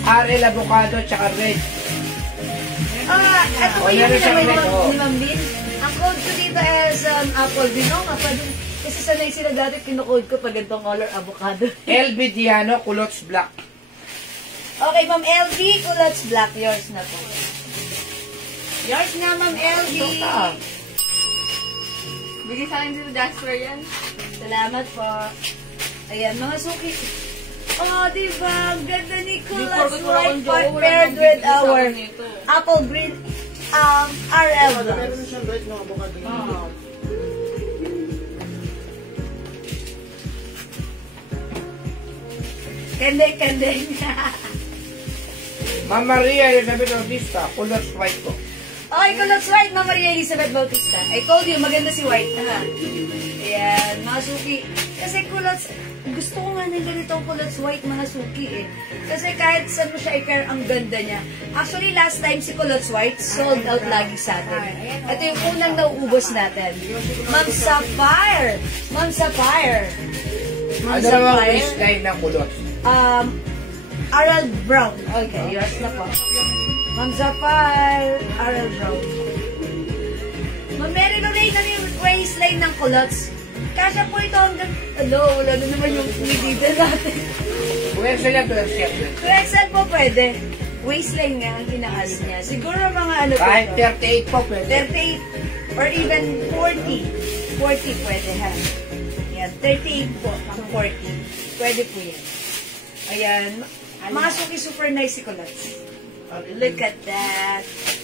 RL Avocado, tsaka Red. Ito po Oh, yung meron siyang pinamay red, oh. ni Ma'am Lynn. Ang code ko dito is Apple din. No? Kasi sanay sila dati, kinocode ko pag ganitong color, avocado. LB Diano, Culottes Black. Okay, Ma'am LV, Culottes Black. Yours na po. Yours na, Ma'am LV. Bigay sa akin dito Jasper yan. Salamat po. Ayan, mga suki. Oh, diba? Ang ganda ni Culottes Before ko White wala akong paired jowa, with walang our bibili sa akin nito. apple green RL Meron blouse. siyang red na avocado. Kende. Ma'am Maria Elizabeth Bautista, Culottes White ko. Okay, Culottes White, Ma'am Maria Elizabeth Bautista. I told you, maganda si White. Ha? Ayan, mga suki. Kasi culottes, gusto ko nga ng ganitong culottes white mga suki eh. Kasi kahit saan mo siya i-care, ang ganda niya. Actually, last time si culottes white, sold out lagi sa atin. Ito yung unang nauubos natin. Ma'am Sapphire! Ma'am Sapphire! Ma'am Ano naman Sapphire? waistline ng kulot? Aral Brown. Okay, yours na po. Ma'am Sapphire, Aral Brown. Ma'am Mary Lorraine, ano yung waistline ng culottes? Kasya po ito hanggang... wala na naman yung dito natin. Pwede lang pero siyempre. Kaya saan po pwede? Waistline nga ang inaas niya. Siguro mga ano po Kahit ito? 38 po pwede. 38 or even 40. 40 pwede ha. Yan, 38 po to 40. Pwede po yan. Ayan. Mga suki super nice si culottes. Look at that.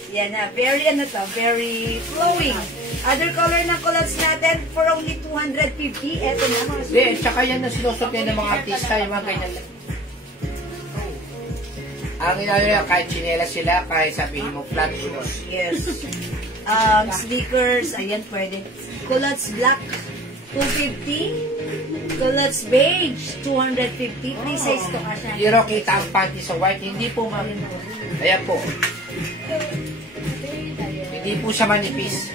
Yan na. Very ano to, very flowing. Other color ng culottes natin for only 250. Eto na mga Hindi, suki. tsaka yan ang sinusukyan ng mga artista, yung mga ganyan lang. Ang inalala, kahit chinelas sila, kahit sabihin mo flat shoes. Yes. Sneakers, ayan pwede. Culottes black, 250. Culottes beige, 250. Free size to kasi. Pero kita ang panty sa white, hindi po ma'am. Ayan po. Hindi po siya manipis.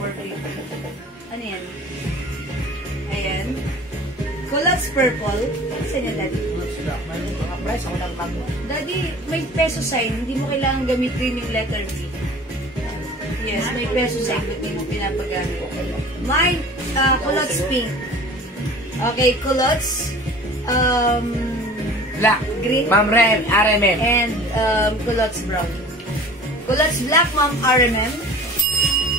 450. Ano yan? Ayan. Culottes purple. Saan yan, Daddy? Mga price, ako lang mag Daddy, may peso sign. Hindi mo kailangan gamitin yung letter B. Yes, may peso sign. Hindi mo pinapagamit. Mine, culottes pink. Okay, culottes black. green. Ma'am Rem, RMM. And culottes brown. Culottes black, Ma'am RMM.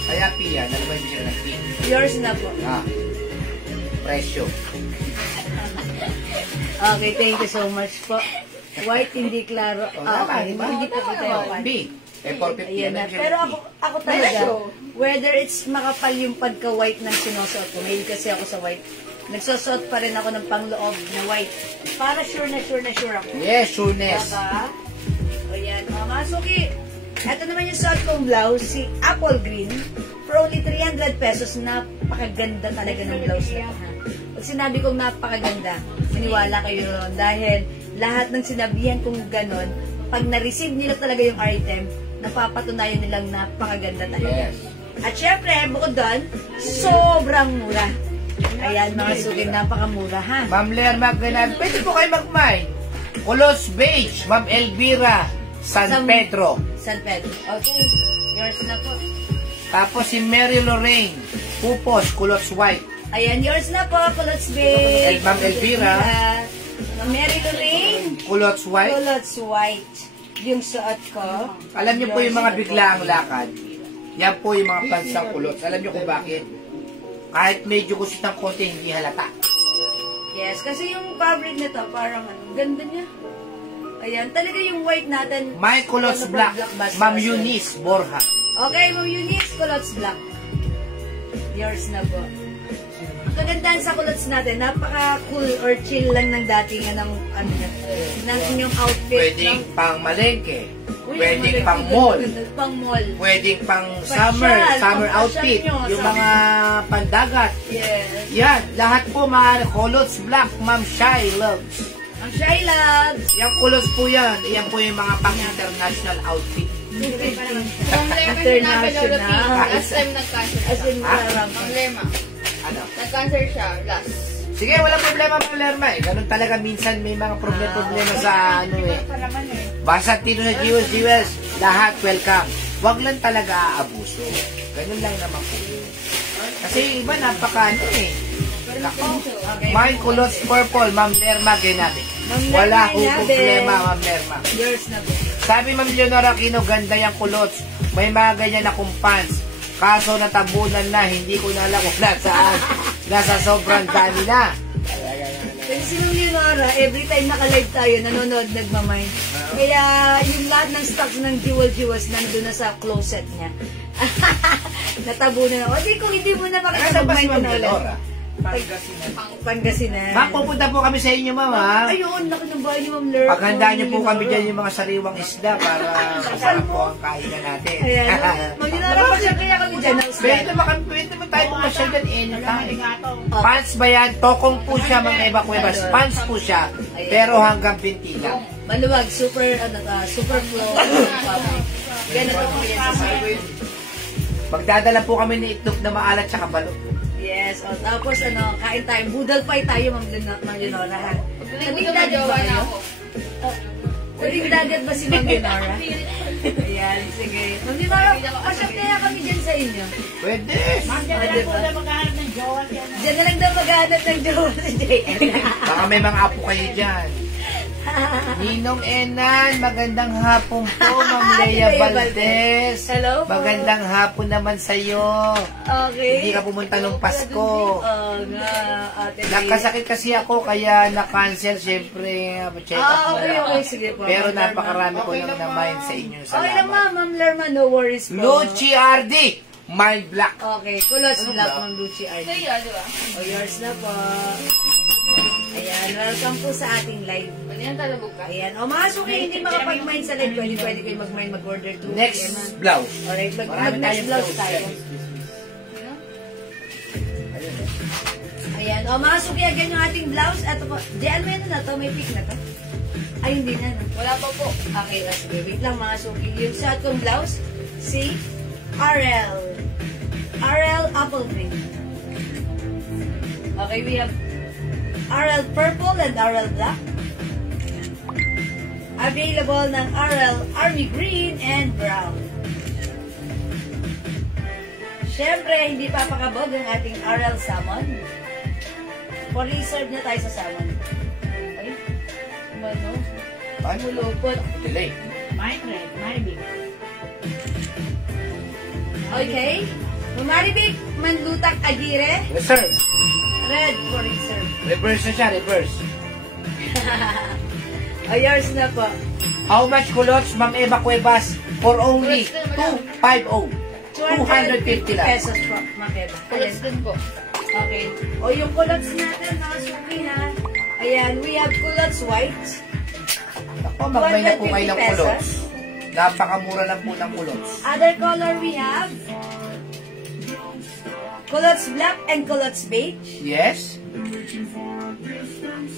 Kaya Pia, ano ba yung bisyo ng pink? Yours na po. Presyo. Okay, thank you so much po. White, hindi klaro. Okay, hindi pa kita yung white. B. Eh, 450 Ayan na. yan. Pero ako talaga, whether it's makapal yung pagka-white ng sinusuot ko, mail kasi ako sa white, nagsusuot pa rin ako ng pangloob na white. Para sure na sure ako. Yes, sureness. Diba? Ayan, mga masuki. Ito naman yung suot kong blouse, si Apple Green. For only 300 pesos, napakaganda talaga ng blouse na ito. Pag sinabi kong napakaganda, maniwala kayo ron. Dahil lahat ng sinabihan kong ganon, pag na-receive nila talaga yung item, napapatunayan nilang napakaganda talaga. Yes. At syempre, bukod doon, sobrang mura. Ayan, mga suki, napakamura ha. Ma'am Lerma, ganun. Pwede po kayo mag-mine. Culottes beige, Ma'am Elvira, San Pedro. San Pedro. Okay, yours na po. Tapos si Mary Lorraine, Pupos, Culottes white. Ayan, yours na po, Culottes Bay. Ma'am Elvira. Ma'am Mary Lorraine. Culottes white. Culottes white. Yung suot ko. Alam niyo po yung mga biglaang lakad. Yan po yung mga pansang culottes. Alam niyo kung bakit? Kahit medyo kusot ng konti, hindi halata. Yes, kasi yung fabric nito, parang ano, ganda niya. Ayan, talaga yung white natin. My Culottes ano, black, blockbuster. Ma'am Eunice Borja. Okay, Ma'am Eunice, Culottes black. Yours na po. Ang kagandahan sa culottes natin, napaka-cool or chill lang ng dating ng inyong outfit. Pwedeng pang malengke. Uy, Pwedeng ang pang malaki, mall. Pang mall. Pwedeng pang Pasyal, summer pang outfit. pasyal nyo, Yung summer. mga pandagat. Yes. Yan, lahat po mga Culottes black, Ma'am Shy Loves. Ang Shy Labs. Yung culottes po yan. Yan po yung mga pang-international outfit. Ang Lema International. last time nag-cancer As siya. in, Ang Lema. Ano? Nag-cancer siya last. Sige, walang problema Ma'am Lerma eh. Ganun talaga minsan may mga problema sa ano eh. Pa naman eh. Basta tino na Jewels, lahat welcome. Wag lang talaga aabuso. Ganun lang naman po. Kasi iba napaka ano eh. Nako. Mine Culottes purple, Ma'am Lerma Genabe. Ma'am Lerma Wala akong Genabe. problema, Ma'am Lerma. Yours na po. Sabi Ma'am Leonora Aquino, ganda yung culottes. May mga ganyan akong pants. Kaso natabunan na, hindi ko na alam kung nasaan. Nasa sobrang dami na. Kasi si Ma'am Leonora, every time naka-live tayo, nanonood, nagmamind. Kaya yung lahat ng stocks ng jewels nandun na sa closet niya. Natabunan ako. Di kung hindi mo na Nasaan ba si makikipag-mind Ma'am na ulit. Leonora? Pangasinan. Ma'am, pupunta po kami sa inyo, ma'am, ha? Ayun, laki ng bahay ni Ma'am Ler. Paghandaan niyo po kami dyan yung mga sariwang isda para masarap po ang kainan natin. Ayan. Maginara pa siya kaya kami dyan. Pwede naman tayo pumasyal dyan anytime. Pants ba yan? Tokong po siya, mga Eva Cuevas. Pants po siya, pero hanggang 20 lang. Maluwag, super flow. Ganun po yan sa side. Magdadala po kami ng itlog na maalat sa kabalo. Yes, tapos kain tayo. Budal pie tayo, Ma'am Leonora, ha? Naging dagat ba kayo? Naging dagat ba si Ma'am Leonora? Ayan, sige. Ma'am Leonora, pasyap kaya kami dyan sa inyo. Pwede. Diyan na lang po na maghahanap ng jowa. Diyan na lang daw maghanap ng jowa si JN. Baka may mga apo kayo dyan. Ninong Enan, magandang hapon po, Ma'am Lea Valdez. Hello po. Magandang hapon naman sa'yo. Okay. Hindi ka pumunta nung Pasko. Oo nga, Ate Lea. Nakasakit kasi ako, kaya na-cancel, syempre, check up Okay, na. okay, sige po. Pero Ma'am Lerma. napakarami ko lang na-mind sa inyo. Okay lang, Salamat. Ma'am Lerma, no worries po. Luchi Ardi, Mind Black. Okay, kulos black, Ma'am Luchi Ardi. Sa'yo, di ba? O, yours na po. Ayan, welcome po sa ating live. Pwede yan talabog ka. Ayan, o mga suki, hindi makapag-mind sa live. Pwede kayo mag-mind, mag-order to. Next blouse. Alright, Marami mag-next tayong blouse tayo. Ayan, o mga suki, again yung ating blouse. At po, diyan mo na to, may pick na to. Ay, hindi na. No? Wala pa po. Okay, sige, wait lang mga suki. Yung sa atong blouse, si RL. RL Apple Green. Okay, we have RL Purple and RL Black. Available ng RL Army Green and Brown. Siyempre, hindi papakabog ang ating RL Salmon. For-reserve na tayo sa salmon. Ay, ano? Ano? Mulupot. Delay. Mike Red, Maribig. Okay. Maribig, Manlutak Aguirre. Reserve. Red for reserve. Reverse na siya, reverse. O, yours na po. How much culottes, Ma'am Eva Cuevas? For only 250. 250 lang. pesos po, Makeda. Kulos din po. Okay. O, yung culottes natin, mga suki ha. Ayan, we have culottes white. Ako, magmay na po kayo ng 250 pesos. culottes. Napakamura lang po ng culottes. Other color we have culottes black and culottes beige. Yes?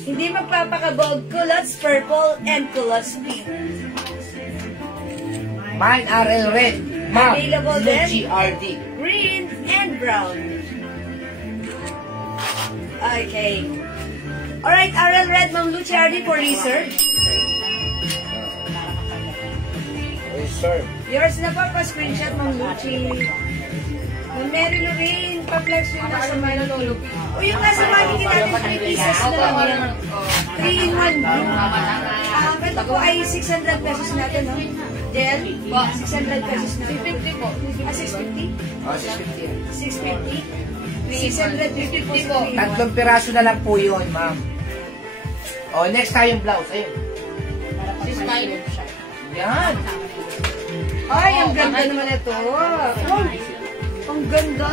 Hindi magpapakabog, culottes purple and culottes pink. Mine RL Red. Ma'am, Available din. Luchi RD. Green and brown. Okay. Alright, RL Red, Ma'am Luchi RD for research. Reserve. Yours na po, pa-screenshot, Ma'am Luchi. Ma'am Mary Lorraine, pa-flex yung nasa Manolo. O yung nasa Manolo natin, 3 pieces na lang yan. 3 in 1 blue. Ito po ay 600 pesos natin, no? Jen, 600 pesos natin. 650 po. 650? Oh, 650 yan. 650? 650 po. Tatlong piraso na lang po yun, ma'am. Oh, next tayong blouse. Ayun. Si Smile. Yan. Ay, ang ganda naman ito. Oh, ang ganda.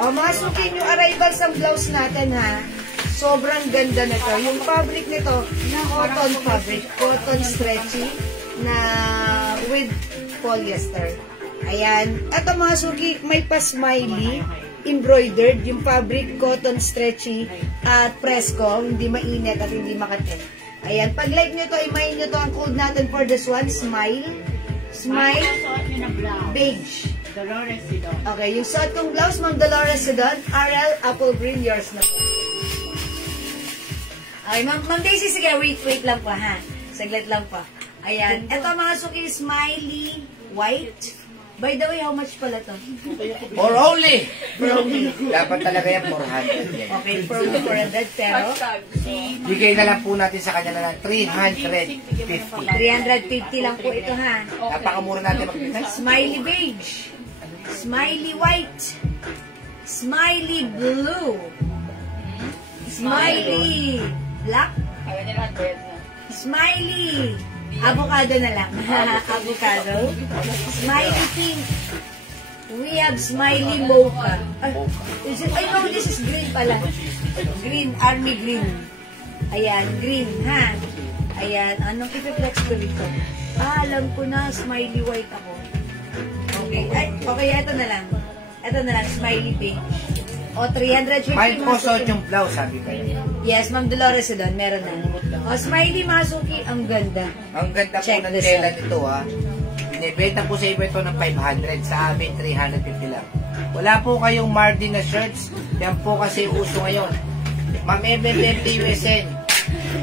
O, masukin yung arrivals ang blouse natin, ha. Sobrang ganda nito. Yung fabric nito, cotton fabric. Cotton stretchy na with polyester. Ayan. At ang masuki, may pa-smiley, embroidered. Yung fabric, cotton stretchy at fresco. Hindi mainit at hindi makati. Ayan. Pag like nyo to, i-main nyo to ang code natin for this one. Smile. Smile. Suot niyo na blouse. Beige. Dolores Sidon. Okay, yung suot kong blouse, Ma'am Dolores Sidon, RL Apple Green, yours na po. Okay, Ma'am Daisy, sige, wait lang po, ha? Saglit lang po. Ayan, eto mga suki, smiley, white. By the way, how much pala to? For only. Dapat talaga yan, 400 yan. Okay, for 400, pero Bigay na lang po natin sa kanya na lang 350. 350 lang po ito, ha? Napakamura natin mag-business. Smiley beige, smiley white, smiley blue, smiley black, Kaya nila 100 na. smiley avocado na lang. Avocado. Smiley pink. We have smiley mocha. Is it? I know this is green. pala. Green, army green. Ayan, green, ha? Ayan, anong ipiplex ko dito? Alam ko na, smiley white ako. Okay, okay, ito na lang. Ito na lang, smiley pink. O, 350. Mild po suot yung blouse, sabi ko. Yes, Ma'am Dolores doon, meron na. O, smiley Masuki, ang ganda. Ang ganda po Check ng this tela out. nito, ha. Binibenta po sa iba ito ng 500. Sa amin, 350 lang. Wala po kayong Mardi na shirts. Yan po kasi uso ngayon. Ma'am MMMT USN.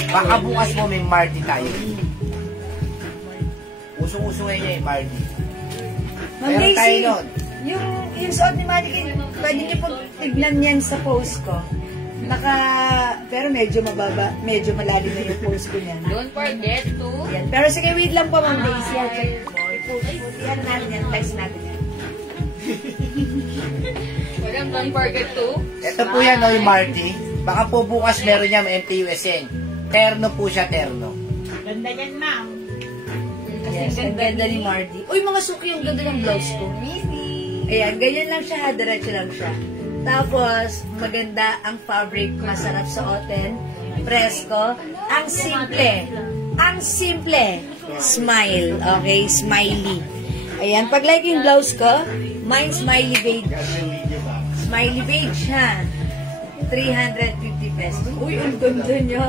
Baka bukas mo may Mardi tayo. Usong-uso ngayon yung Mardi. Ma'am Meron tayo Daisy, nun. yung suot ni Mannequin, pwede niyo po tignan yan sa post ko. Pero medyo mababa, medyo malalim na yung post ko niyan. Don't forget to... Yan. Pero sige, wait lang po, Ma'am Daisy. Yan natin yan, flex natin yan. Don't forget to... Ito po yan, no, yung Mardi. Baka po bukas meron niya MTUSN. Terno po siya, terno. Ganda yan, ma'am. Yes, ang ganda ni Mardi. Uy, mga suki, ang ganda ng blouse ko. Ayan, ganyan lang siya, ha, diretso lang siya. Tapos, maganda ang fabric, masarap suotin, presko, ang simple. Ang simple. Smile, okay? Smiley. Ayan, pag like yung blouse ko, mine smiley beige. Smiley beige, ha? 350 pesos. Uy, ang ganda niya.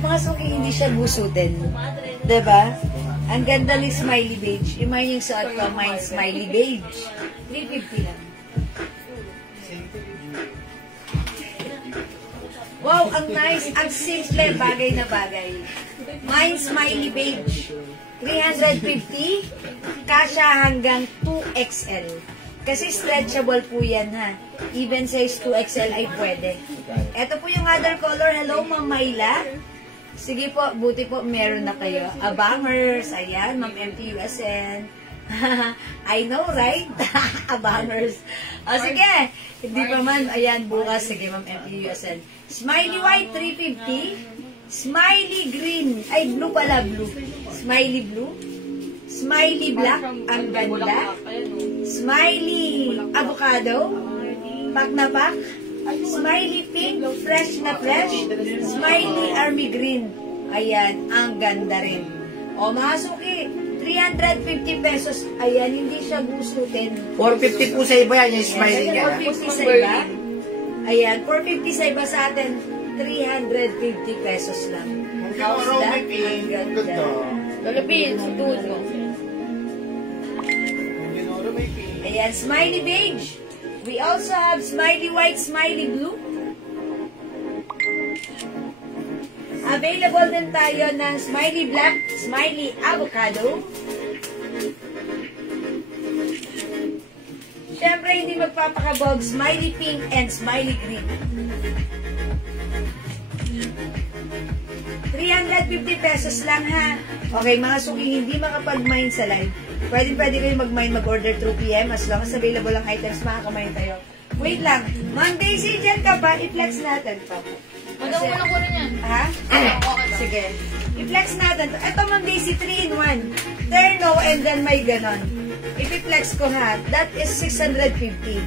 Mga suki, hindi siya gusutin. Diba? Ang ganda ni smiley beige. Yung yung suot ko, mine smiley beige. 350 lang. Wow, ang nice. Ang simple, bagay na bagay. Mine smiley beige. 350. Kasya hanggang 2XL. Kasi stretchable po yan, ha. Even size 2XL ay pwede. Ito po yung other color. Hello, Ma'am Mayla. Sige po, buti po meron na kayo. Abangers, ayan, Ma'am MTUSN. I know, right? Abangers. O sige, hindi pa man, ayan, bukas, sige, Ma'am MTUSN. Smiley white, 350. Smiley green, ay, blue pala, blue. Smiley blue. Smiley black, ang ganda. Smiley avocado, pak na pak. Smiley pink, fresh na fresh. Smiley army green. Ayan, ang ganda rin. O, mga suki, 350 pesos. Ayan, hindi siya gustutin. 450 po sa iba yan, yung smiley niya. 450 sa iba. Ayan, 450 sa iba sa atin. 350 pesos lang. How's that? Ang ganda. Philippines, tuto. Ayan, smiley beige. We also have smiley white, smiley blue. Available din tayo ng smiley black, smiley avocado. Siyempre, hindi magpapakabog, smiley pink and smiley green. 350 pesos lang, ha? Okay, mga suki, hindi makapag-mine sa live. Pwede kayo mag-mine, mag-order through PM as long as available ang items, makakamine tayo. Wait lang. Ma'am Daisy, dyan ka ba? I-flex natin to. Madama mo lang ko rin yan. Ha? Sige. I-flex natin to. Ito, Ma'am Daisy, 3-in-1. Terno and then may ganon. I-flex ko, ha? That is 650.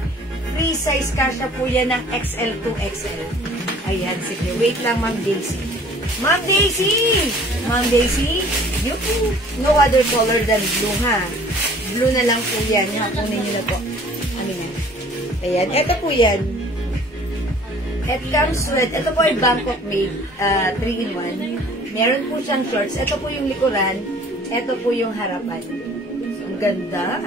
Free size kasha po yan ng XL to XL. Ayan, sige. Wait lang, Ma'am Daisy. Ma'am Daisy! Ma'am Daisy, no other color than blue, ha? Blue na lang po yan. Kunin nyo na po. Ano yan? Ayan. Ito po yan. It comes with, ito po ay Bangkok made 3-in-1. Meron po siyang shorts. Ito po yung likuran. Ito po yung harapan. Ang ganda.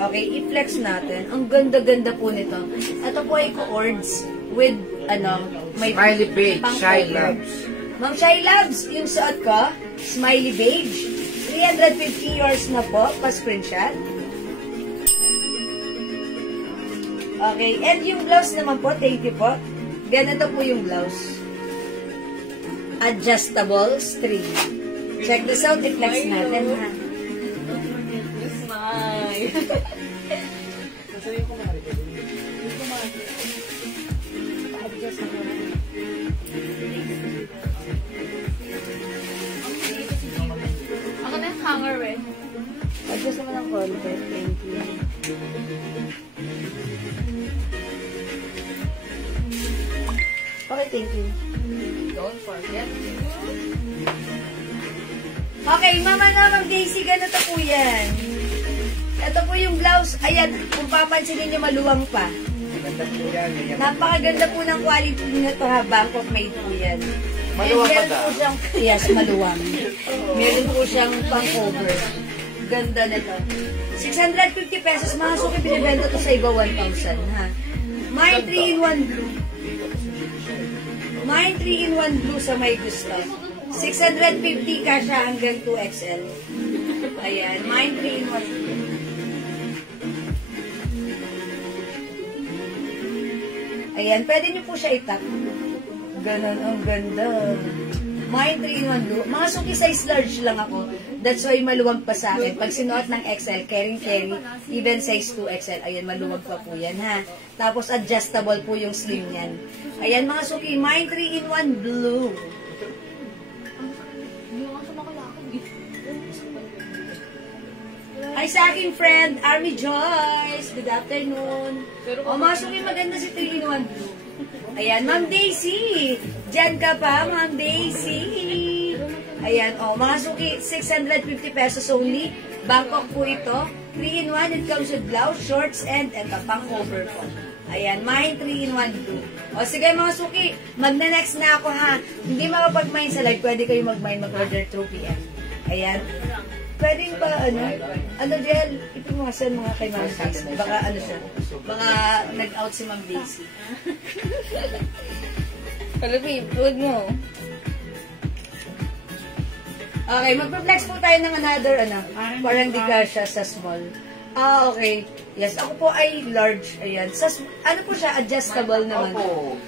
Okay, i-flex natin. Ang ganda-ganda po nito. Ito po ay cords with, may Smiley beige, pang Shy color. Loves. Ma'am Shy Loves, yung suot ko, smiley beige. 350 yours na po, pa-screenshot. Okay, and yung blouse naman po, thank you po. Ganito po yung blouse. Adjustable string. Check this out, i-flex natin, ha? Smile. Ako na yung hanger, red. Adjust naman ang konti, thank you. Okay, thank you. Don't forget. Okay, Mama Daisy, ganito po yan. Ito po yung blouse. Ayan, kung papansinin nyo, maluwang pa. Ganda po yan. Napakaganda po ng quality nito ha. Bangkok made po yan. Maluwang And meron ba po siyang, yes, maluwang. Meron po siyang pang-cover. Ganda nito. 650 pesos. Mga suki, binibenta to sa iba 1,000 ha. Mine 3-in-1 blue. Mine 3-in-1 blue sa may gusto. 650 ka siya hanggang 2XL. Ayan, mine 3-in-1 blue. Ayan, pwede niyo po siya itap. Ganon, ang ganda. Mine 3-in-1 blue. Mga suki size large lang ako. That's why maluwag pa sa akin. Pag sinuot ng XL, carry, even size 2XL. Ayan, maluwag pa po yan ha. Tapos adjustable po yung slim niyan. Ayan mga suki, mine 3-in-1 blue. Ay, sa aking friend, Army Joyce. Good afternoon. O, mga suki, maganda si 3-in-1 blue. Ayan, Ma'am Daisy. Diyan ka pa, Ma'am Daisy. Ayan, o, mga suki, 650 pesos only. Bangkok po ito. 3-in-1, it comes with blouse, shorts, and ito, pang-cover po. Ayan, mine 3-in-1 blue. O, sige mga suki, magna-next na ako ha. Hindi makapag-mine sa live, pwede kayo mag-mine, mag-order 2 p.m. Ayan. Pwede ba, ano, Jel, ito mga saan mga kay Ma'am Daisy. Baka ano siya, baka nag-out si Ma'am Daisy. Kalapin, huwag mo. Okay, mag-flex po tayo ng another, parang di ka siya sa small. Ah, okay. Yes, ako po ay large. Ayan. Ano po siya, adjustable naman.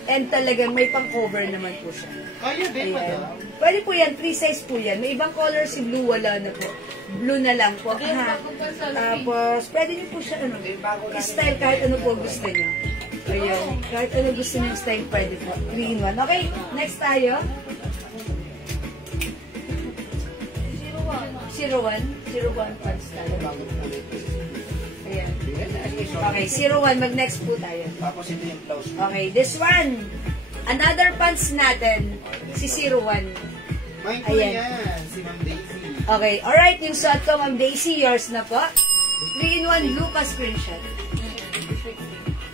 And talagang may pang-cover naman po siya. Kaya din, madam. Pwede po yan, 3 size po yan. May ibang color si blue, wala na po. Blue na lang po. Ha. Tapos, pwede niyo po siya, style kahit ano po gusto niyo. Ayan. Kahit ano gusto niyo style, pwede po. 3-in-1. Okay, next tayo. 01 parts tayo. Ayan. Okay, 01. Mag-next po tayo. Tapos ito yung blouse. Okay, this one. Another pants natin. Si 01. Mine ko Ayan. yan, si Ma'am Daisy. Okay, alright. Yung suot ko, Ma'am Daisy, yours na po. 3-in-1 blue pa screenshot.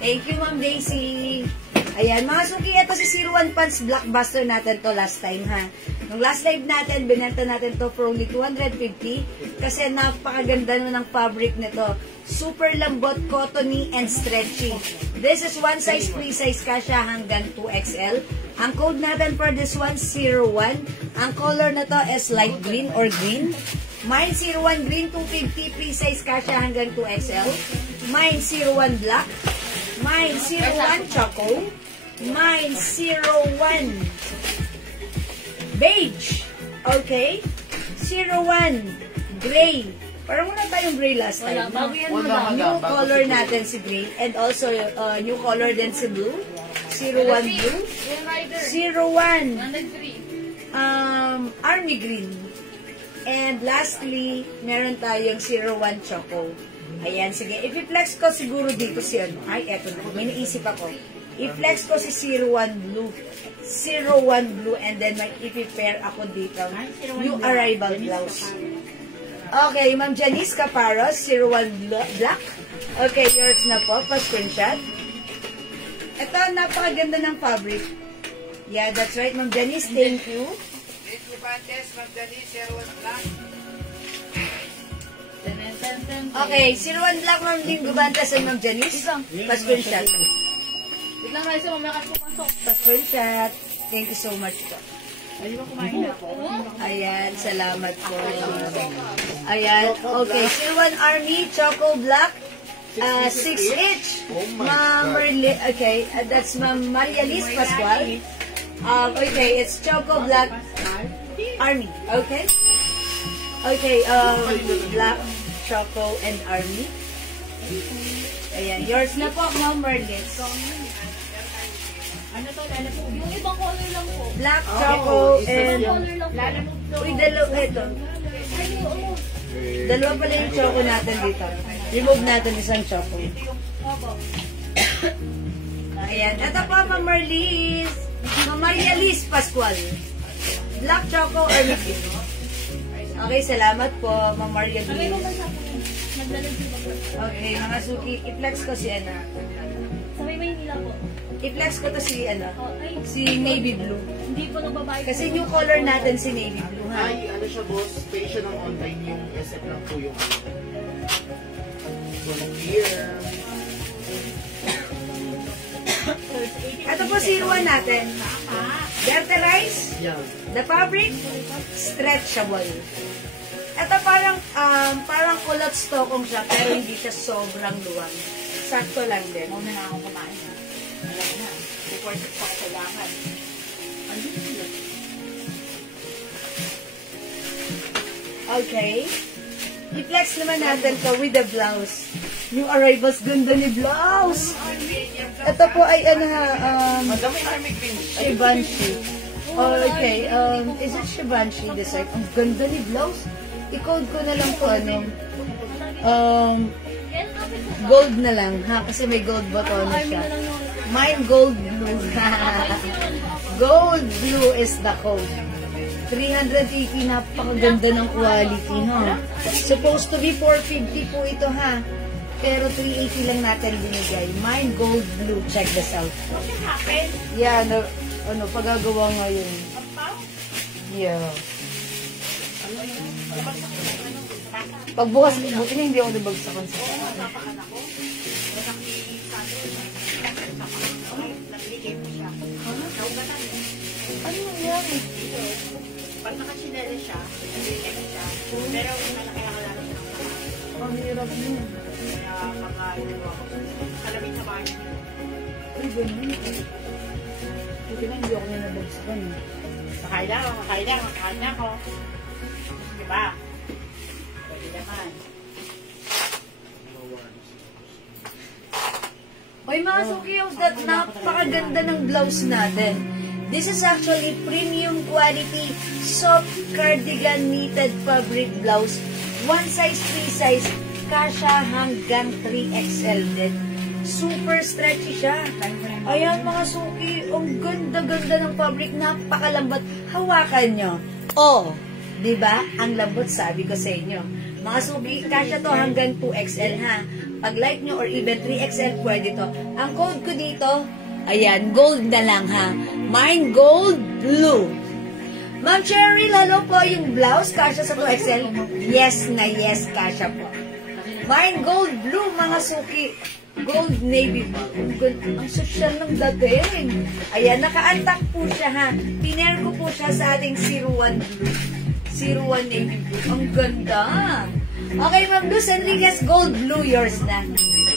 Thank you, Ma'am Daisy. Ayan, mga suki, ito si 01 pants blockbuster natin to last time, ha. Nung last live natin, binenta natin to for only 250 kasi napakaganda nun ng fabric nito. Super lambot, cottony, and stretchy. This is one size, free size ka siya hanggang 2XL. Ang code natin for this one, 01. Ang color na to is light green or green. Mine 01 green, 250, free size ka siya hanggang 2XL. Mine 01 black. Mine 01 choco. Mine 01 beige. Okay? 01 gray. Parang wala tayong gray last time. Bago yan mo lang. New color natin si gray. And also, new color din si blue. 01 blue. 01 army green. And lastly, meron tayong 01 choco. Ayan, sige. I-flex ko siguro dito si ano. Ay, eto na. May naisip ako. I-flex ko si 01 blue. 01 blue and then may i-pair ako dito. New arrival blouse. Okay, Ma'am Janice Caparos, 01 black. Okay, yours na po. Pa-screenshot. Ito, napakaganda ng fabric. Yeah, that's right, Ma'am Janice. Thank you. Thank you, Bantes. Ma'am Janice, 01 black. Okay, 01 black, Ma'am Lynn Gubantes and Ma'am Janice. Pa-screenshot. Biglang kayo sa mamakas pumasok. Pa-screenshot. Thank you so much po. Ayun, kumain na ako. Ayan, salamat po. Ayan, okay. 01 Army, Choco Black, 6 each. Ma'am Merli, okay, that's Ma'am Maria Liz Pascual. Okay, it's Choco Black Army, okay? Okay, Black, Choco, and Army. Ayan, yours na po, Ma'am Merli. Ano to, lalamog? Yung ibang color lang po. Black, Choco, and... Lalamog to. Uy, ito. Dalawa pala yung choco natin dito. Remove natin isang choco. Ayan. Ito po, Ma'am Marlies. Ma'am Maria Liz Pascual. Black Choco or Mickey? Okay, salamat po, Ma'am Maria Liz. Okay, mga suki, i-flex ko si ano. Sa may Maynila po. I-flex ko to si ano, Oh, ay, si Navy Blue. hindi po nagbabayad. Kasi new color natin si Navy Blue, ha? Ay, ano siya boss, pay siya ng online yung SF lang po yung ano. So, here. Ito po si Ruan natin. Dirty rice, Yan. the fabric, stretchable. Ito parang kulot stokong siya, pero hindi siya sobrang luwag. Sakto lang din. Muna na ako kumain na. Alam na. Before 6 ako kailangan. Okay. I-flex naman natin to with the blouse. New arrivals, ganda ni blouse. Ito po ay ano ha, Madami army green. Shibanshi. Okay, is it Shibanshi design? Ang ganda ni blouse. I-code ko na lang po ano. Gold na lang ha, kasi may gold button na siya. Mine gold blue. Gold blue is the code. 380, napakaganda ng quality, ha? Supposed to be 450 po ito, ha? Pero 380 lang natin binigay. Mine gold blue. Check this out. What happened? Yeah, pagagawa ngayon. Yeah. Pagbukas, buti na hindi ako nabagsakan sa ano nangyari? Pag nakasinela siya, nabigyan siya, pero malaki ang alala siya. Ang hirap niya. Kaya kalabing sa bahay niya. Ay, ganun. Buti na hindi ako nabagsakan. Makain na ako. Diba? Pwede naman. Oy mga sukiyos, napakaganda ng blouse natin. This is actually premium quality soft cardigan knitted fabric blouse. One size, free size, kasha hanggang 3XL din. Super stretchy siya. Ayan mga suki, ang ganda-ganda ng fabric, napakalambat. Hawakan nyo. Oh, di ba? Ang lambot, sabi ko sa inyo. Mga suki, kasha to hanggang 2XL ha. Pag like nyo or even 3XL, pwede to. Ang code ko dito, ayan, gold na lang ha. Mine gold blue. Ma'am Cheryl, hello po yung blouse. Kasha sa 2XL? Yes na yes, kasha po. Mine gold blue, mga suki. Gold navy blue. Ang social ng dating. Ayan, naka-attack po siya ha. Piner ko po siya sa ating 01 blue. 01 navy blue. Ang ganda. Okay, Ma'am Luz Enriquez, gold blue, yours na.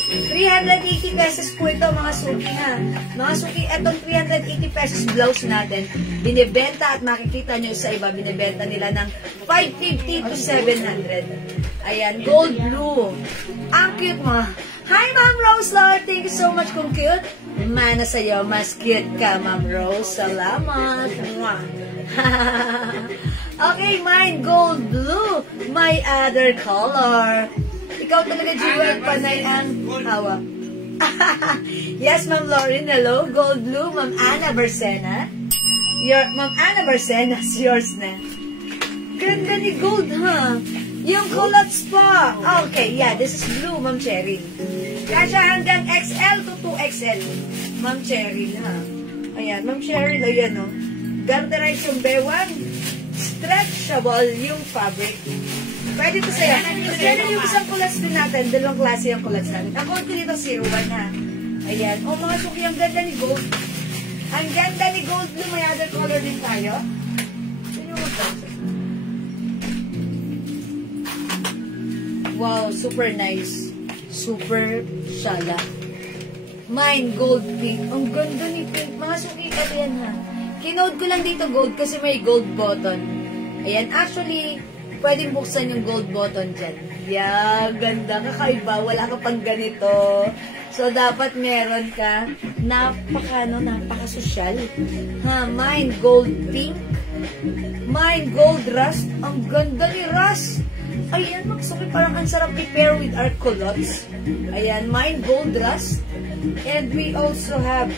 380 pesos po ito, mga suki ha. Mga suki, etong 380 pesos blouse natin, binibenta at makikita nyo sa iba, binibenta nila ng 550 to 700. Ayan, gold blue. Ang cute mo. Hi, Ma'am Rose Lord. Thank you so much kung cute. Mana sa'yo, mas cute ka, Ma'am Rose. Salamat. Okay, mine gold blue. My other color. Ikaw talaga, Jewel, panay ang hawak. Yes, Ma'am Lauren, hello. Gold blue, Ma'am Ana Bersena. Ma'am Ana Bersena, yours na. Ganda ni gold, ha? Yung culottes pa. Okay, yeah, this is blue, Ma'am Cheryl. Kasha hanggang XL to 2XL. Ma'am Cheryl, ha? Ayan, Ma'am Cheryl, ayan, o. Garterize yung bewang. Stretchable yung fabric. Pwede to sa'yo. Kasi yung isang culottes din natin, dalawang klase yung culottes natin. Ang code ko dito, 01 ha. Ayan. O mga suki, ang ganda ni gold. Ang ganda ni gold blue. May other color din tayo. Sino mo ito? Wow, super nice. Super shala. Mine gold pink. Ang ganda ni pink. Mga suki, ito yan ha. Kinode ko lang dito gold kasi may gold button. Ayan, actually, pwedeng buksan yung gold button dyan. Yeah, ganda. Kakaiba. Wala ka pang ganito. So, dapat meron ka. Napaka-sosyal. Ha, mine gold pink. Mine gold rust. Ang ganda ni rust. Ayan, magsuki. Parang ang sarap i-pair with our culottes. Ayan, mine gold rust. And we also have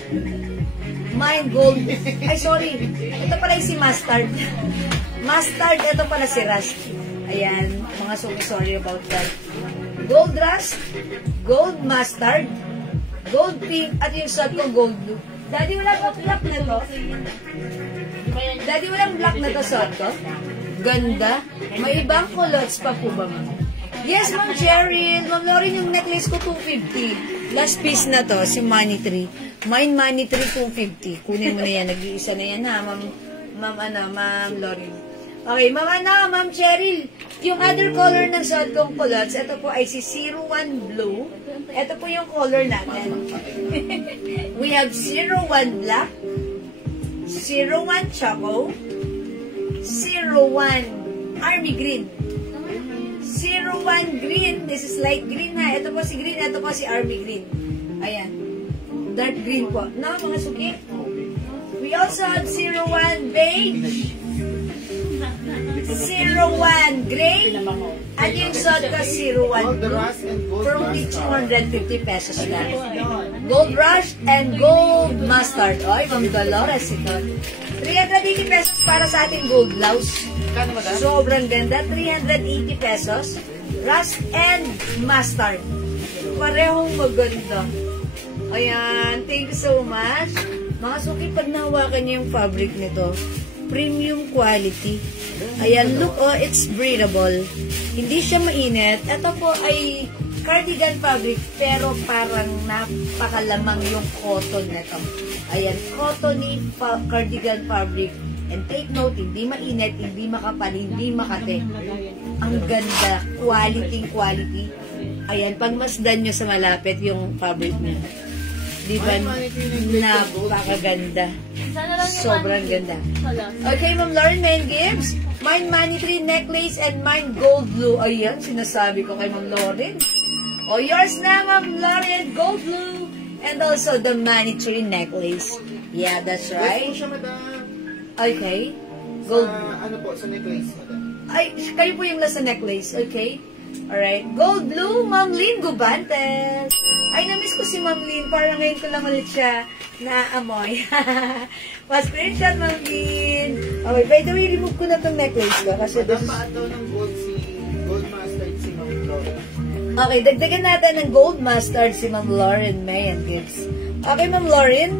Mine gold. Ay, sorry. Ito pala yung si Mustard. Mustard, ito pala si Rust. Ayan, mga sorry about that. Gold Rust, gold Mustard, gold pink, at yung suot ko gold blue. Daddy, wala ba black na to? Daddy, walang black na to suot ko? Ganda. May ibang culottes pa po ba, ma'am? Yes, Ma'am Cheryl. Ma'am Lauren, yung necklace ko 250. Last piece na to, si Money Tree. Mine Money Tree 250. Kunin mo na yan. Nag-iisa na yan, ha, Ma'am Lauren. Okay, Ma'am Cheryl. Yung other color ng suot kong culottes, ito po ay si 01 Blue. Ito po yung color natin. We have 01 Black, 01 Choco, 01 Army Green, 01 Green, this is light green ha. Ito po si green, ito po si Army Green. Ayan. Dark green po. No, mga suki? We also have 01 Beige, 01 Gray, at yung suot ko 01 Blue. For only 250 pesos lang. Gold Rush and Gold Mustard. Oy, Ma'am Dolores ito. 380 pesos para sa ating gold blouse. Sobrang ganda. 380 pesos. Rust and Mustard. Parehong maganda. Ayan. Thank you so much. Mga suki, pag nahawakan niyo yung fabric nito, premium quality. Ayan, look, oh, it's breathable. Hindi siya mainit. Ito po ay cardigan fabric, pero parang napakalamang yung cotton nito. Ayan, cottony cardigan fabric. And take note, hindi mainit, hindi makapal, hindi makate. Ang ganda, quality. Ayan, pagmasdan nyo sa malapit yung fabric niya. Di ba? Napakaganda. Sobrang ganda. Okay, Ma'am Lauren, Main Gibbs. Mine Money Tree necklace and mine gold blue. Ayan, sinasabi ko kay Ma'am Lauren. O, yours na, Ma'am Lauren, gold blue. And also the Money Tree necklace. Yeah, that's right. Yes po siya, madam. Okay. Gold. Ano po, sa necklace, madam. Ay, kayo po yung nasa necklace. Okay. Alright. Gold blue, Ma'am Lynn Gubantes. Ay, namiss ko si Ma'am Lynn. Parang ngayon ko lang ulit siya naamoy. Pa-screenshot, Ma'am Lynn. Okay, by the way, remove ko na itong necklace ko. Kasi Madam, paataw ng gold mustard si Ma'am Lauren. Okay, dagdagan natin ng gold mustard si Ma'am Lauren May and Gibbs. Okay, Ma'am Lauren.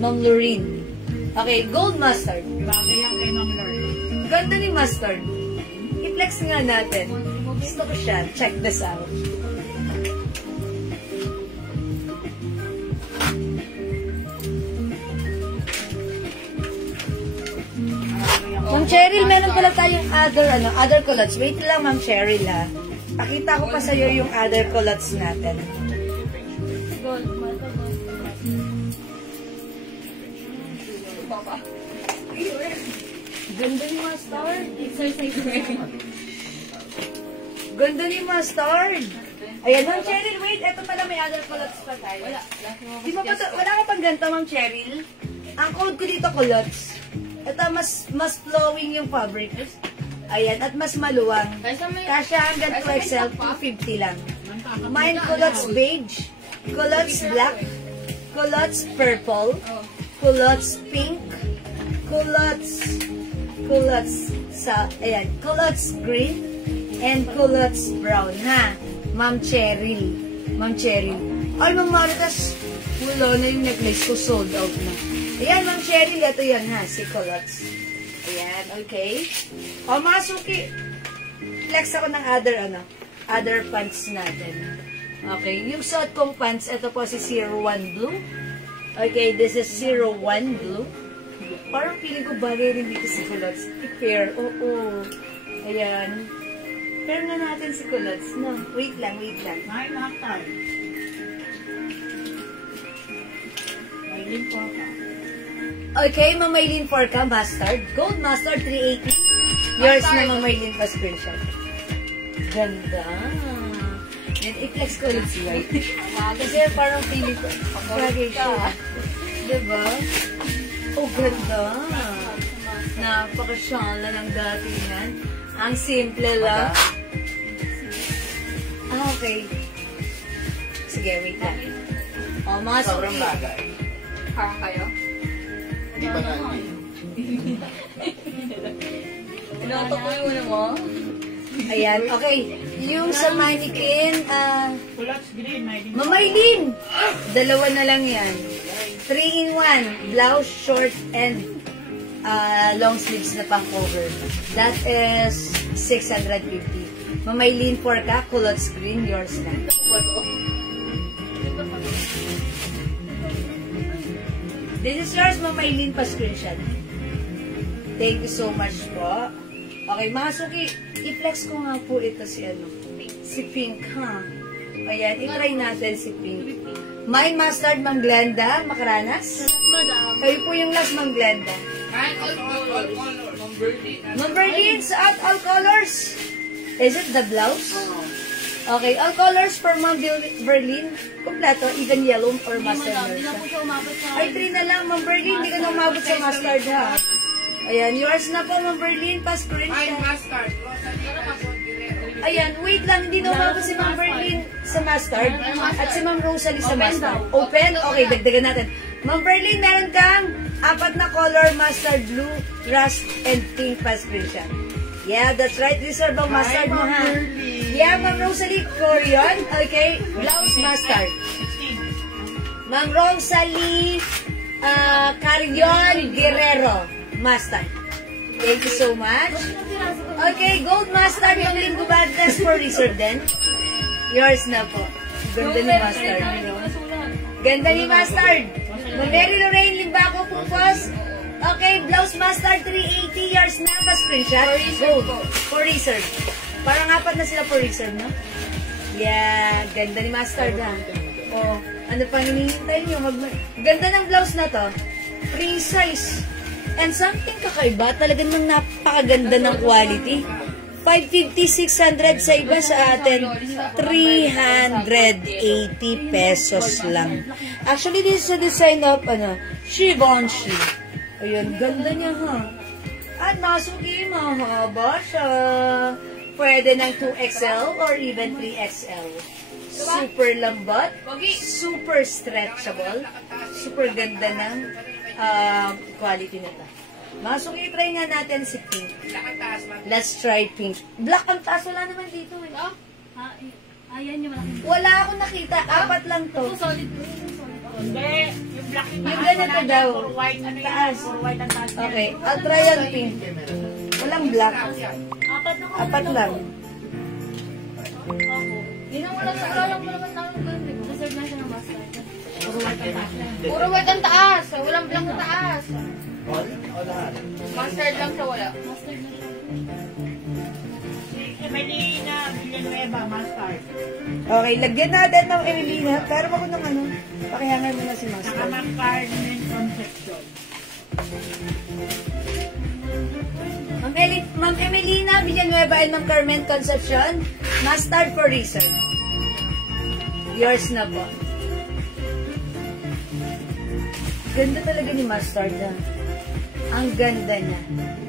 Ma'am Lauren. Okay, gold mustard. Bagay yan kay Ma'am Lauren. Ganda ni mustard. I-flex nga natin. Gusto ko siya. Check this out. Ma'am Cheryl, meron pala tayong other culottes. Wait lang, Ma'am Cheryl, ha. Pakita ko pa sa'yo yung other culottes natin. Ganda ni mustard. Ganda ni mustard. Ayan, Ma'am Cheryl, wait. Ito pala may other culottes pa tayo. Di ba pa wala ka pang ganito, Ma'am Cheryl? Ang code ko dito, culottes. Ito, mas flowing yung fabric. Ayan, at mas maluwang. Kasya hanggang 2XL, 250 lang. Mine culottes beige, culottes black, culottes purple, culottes pink, culottes green, and culottes brown, ha? Ma'am Cheryl. Ay, Ma'am Maritas, wala na yung necklace ko, sold out na. Ayan, Ma'am Cheryl, ito yan, ha? Si culottes. Ayan, okay. O, mga suki, flex ako ng other pants natin. Okay, yung suot kong pants, ito po si 01 Blue. Okay, this is 01 Blue. Parang feeling ko bagay rin dito si culottes. I-pair, oo. Ayan. Pair na natin si culottes. No, wait lang. May mustard. May link po ka. Okay, Ma'am Maylene Porca, mustard. Gold mustard, 380. Yours na, Ma'am Maylene, pa screenshot. Ganda. Yan, i-flex ko ulit siya. Kasi parang feeling ko, bagay siya. Diba? Oh, ganda. Napakasyala ng datingan. Ang simple lang. Okay. Sige, wait lang. O, mga Sobrang suki. bagay. Parang kayo? Hindi pa na. Pinatok ko yung una mo? Ayan, okay. Yung sa mannequin, Kulot green, may din. Mamaylin! Dalawa na lang yan. 3-in-1. Blouse, short, and long sleeves na pang cover. That is 650. Mamaylin 4 ka, kulot screen, yours na. This is yours, Mamaylin, pa screenshot. Thank you so much po. Okay, mga suki, i-flex ko nga po ito si si Pink, ha? Ayan, i-try natin si Pink. May mustard, Ma'am Glenda, makaranas? Madam. Kayo po yung last, Ma'am Glenda. Ma'am Berlin, sa all colors. Is it the blouse? Okay, all colors for Ma'am Berlin. Kompleto, even yellow or mustard. Hindi na po siya umabot sa... Ay, 3 na lang, Ma'am Berlin. Hindi ka na umabot sa mustard, ha? Ayan, yours na po, Ma'am Berlin. Pa-screenshot. Ayan, wait lang. Hindi na umabot si Ma'am Berlin sa mustard. At si Ma'am Rosalie sa mustard. Open? Okay, dagdagan natin. Ma'am Berlin, meron kang 4 na color, mustard, blue, rust, and pink pa-screenshot. Yeah, that's right. Reserve ang mustard mo, ha? Yeah, Ma'am Rosalie, Korean. Okay, blouse, mustard. Ma'am Rosalie, Carrion, Guerrero. Mustard. Thank you so much. Okay, gold mustard yung Linggo Bartes for reserve din. Yours na po. Ganda ni mustard. Ganda ni mustard. Mary Lorraine Limbaco Pupos. Okay, blouse mustard 380. Yours na pa screenshot. Gold. For reserve. Parang 4 na sila for reserve, no? Yeah, ganda ni mustard, ha? Oh, ano pang hinihintay nyo? Ganda ng blouse na to. Free size. And something kakaiba, talaga nang napakaganda ng quality. 550, 600 sa iba, sa atin 380 pesos lang. Actually, this is a design of Givenchy. Ayun, ganda niya, ha? At masuki, mahaba siya. Pwede ng 2XL or even 3XL. Super lambot, super stretchable, super ganda ng quality nito. Masok, i-try nga natin si Pink. Let's try Pink. Black ang taas, wala naman dito eh. Ayan yung malaki. Wala akong nakita, 4 lang to. Solid. Hindi, yung black yung Yung ganito daw. Puro white, ano yan? Taas. Puro white ang taas. Okay, I'll try ang Pink. Walang black. 4 lang. Hindi na wala lang naman namin ganun. Reserve na siya ng mustard. Puro white ang taas. Puro white ang taas. Walang black na taas. All? O lahat? Mustard lang siya wala. Emelina Villanueva, mustard. Okay, lagyan natin ng Emelina. Pero ako ng pakihangan mo na si Saka Master. McCartney Concepcion. Ma'am Emelina Villanueva and Ma'am Carmen Concepcion, mustard for research. Yours na po. Ganda talaga ni mustard, ha? Ang ganda niya.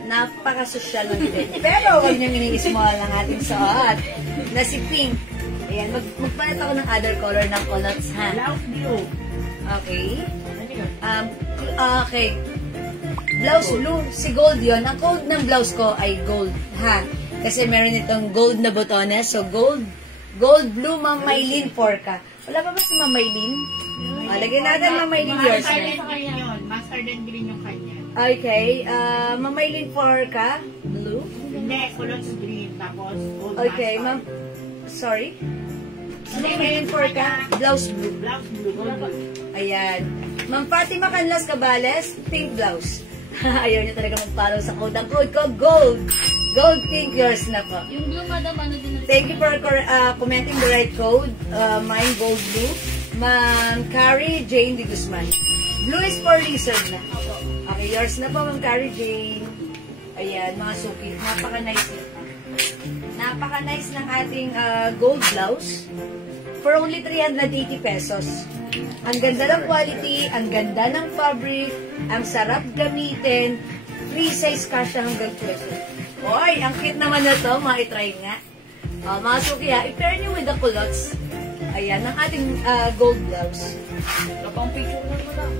Napaka-social ng din. Pero huwag niyang iniismall ang ating suot na si Pink. Ayan, magpalit ako ng other color ng culottes, ha? Blouse blue. Okay. Ano yun? Okay. Blouse blue, si gold yon. Ang code ng blouse ko ay gold, ha? Kasi meron itong gold na botones. So, gold, blue, Ma'am Maylin, 4 ka. Wala pa ba si Ma'am Maylin? Lagyan natin Ma'am Maylin yours Mustard na. and green yun. Mustard and green yung kanya. Okay, Ma'am Maylin, 4 ka. Blue. Hindi, kulot green. Tapos gold Okay, mustard. Ma'am, sorry. Ma'am Maylin, 4 ka. Blouse blue. Blouse blue, gold blue. Ayan. Ma'am Fatima Canlas Cabales, pink blouse. Ayaw niya talaga mag-follow sa code. Ang code ko, gold. Gold pink, yours na po. Yung blue, madam, ano din? Thank you for commenting the right code. Mine, gold blue. Ma'am Carrie Jane de Guzman. Blue is for reserve na. Okay, yours na po, Ma'am Carrie Jane. Ayan, mga suki. Napaka-nice nito. Napaka-nice ng ating gold blouse. For only 380 pesos. Ang ganda ng quality, ang ganda ng fabric, ang sarap gamitin, free size kasha hanggang 12. Oy, ang cute naman na to, ma-try nga. Mga suki ha, i-pair nyo with the culottes. Ayan, ang ating gold blouse. Kapang picture na mo lang.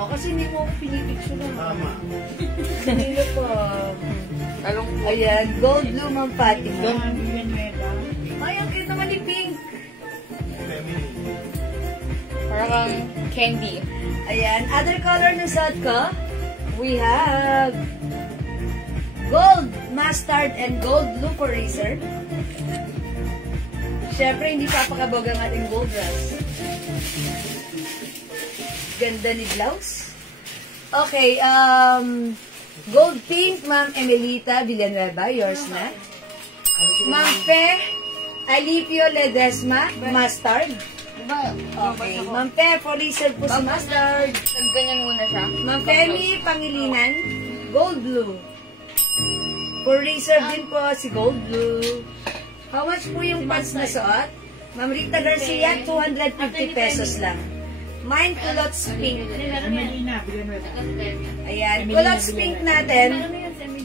Oh, kasi hindi mo ako pinipicture lang. Tama. Kanina pa. Talong Ayan, gold blue Ma'am Fatima. Villanueva. Ay, ang cute naman ni Pink. Feminine. parang kang candy. Ayan, other color na suot ko, we have gold mustard and gold blue for razor. Siyempre, hindi papakabog ang ating gold rush. Ganda ni blouse. Okay, gold pink, Ma'am Emelita Villanueva, yours na. Ma'am Fe Alipio Ledesma, mustard. Diba? Okay, Ma'am Fe, for razor po si mustard. Nagganyan muna siya. Ma'am Femi Pangilinan, gold blue. For razor din po si gold blue. How much po yung pants na suot? Ma'am Rita Garcia, 250 pesos lang. Mine culottes pink. Melina, Villanueva. Ayan, culottes pink natin.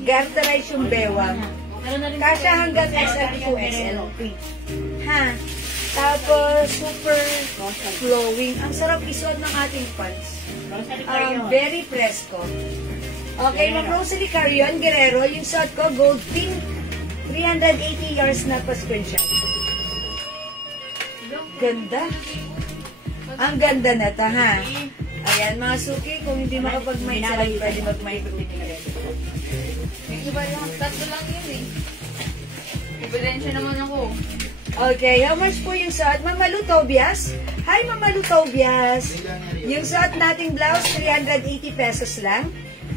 Garterize yung bewang. Kasya hanggang XL to XL. Ha? Tapos, super flowing. Ang sarap isuot ng ating pants. Very fresco. Okay, Ma'am Rosalie Carrion Guerrero, yung suot ko, gold pink. 380 yards na pa-screenshot. Ganda. Ang ganda na ta, ha? Ayan, mga suki, kung hindi makapag-mind sa lang, pwede mag-mind. Yung iba yung tatlo lang yun eh. Ebidensya naman ako. Okay, how much po yung suot? Mama Lu Tobias? Hi, Mama Lu Tobias. Yung suot nating blouse, 380 pesos lang.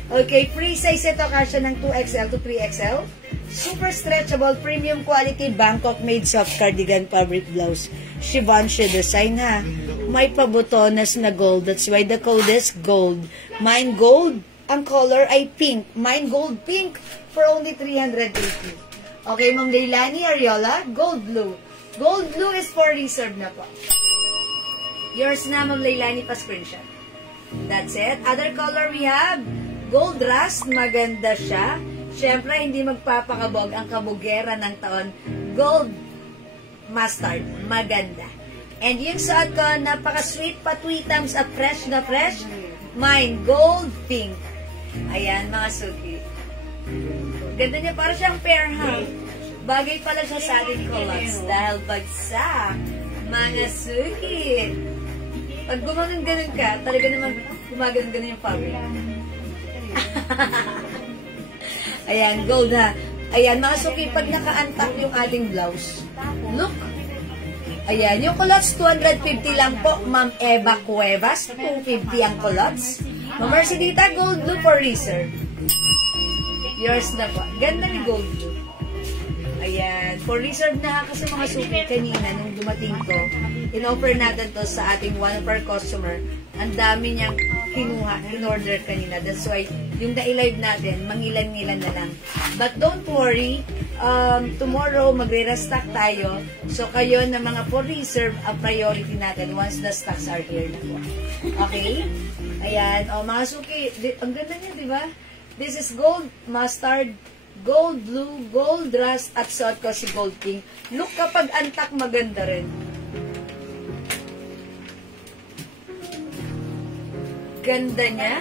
Okay, free size ito, kasya ng 2XL to 3XL. Super stretchable, premium quality, Bangkok made soft cardigan fabric blouse. Givenchy design, ha. May pabutonas na gold. That's why the code is gold. Mine gold. Ang color ay pink. Mine gold pink for only 380. Okay, Ma'am Leilani Ariola, gold blue. Gold blue is for reserve na po. Yours na, Ma'am Leilani, pa-screenshot. That's it. Other color we have gold rust. Maganda siya. Siyempre, hindi magpapakabog ang kabugera ng taon. Gold mustard. Maganda. And yung suot ko, napaka-sweet pa, 3 thumbs up, fresh na fresh. Mine, gold pink. Ayan, mga suki. Ganda niya, para siyang pair, ha? Bagay pala siya sa ating collabs dahil bagsak. Mga suki. Pag gumanon-ganon ka, talaga naman gumaganon-ganon yung fabric. Ayan, gold, ha? Ayan, mga suki, pag naka-untuck yung ating blouse, look. Ayan, yung culottes, 250 lang po. Ma'am Eva Cuevas, 250 ang culottes. Ma'am Mercedita, gold blue for reserve. Yours na po. Ganda ni gold blue. Ayan, for reserve na kasi mga suki kanina nung dumating ko, in-offer natin to sa ating one of our customer. Ang dami niyang kinuha, in-order kanina. That's why, yung na-live natin, mangilan-ngilan na lang. But don't worry, tomorrow magre-restock tayo. So, kayo na mga for reserve, ang priority natin once the stocks are here na po. Okay? Ayan, mga suki, ang ganda niya, di ba? This is gold mustard, gold blue, gold rust, at suot ko si gold pink. Look, kapag antak, maganda rin. Ganda niya.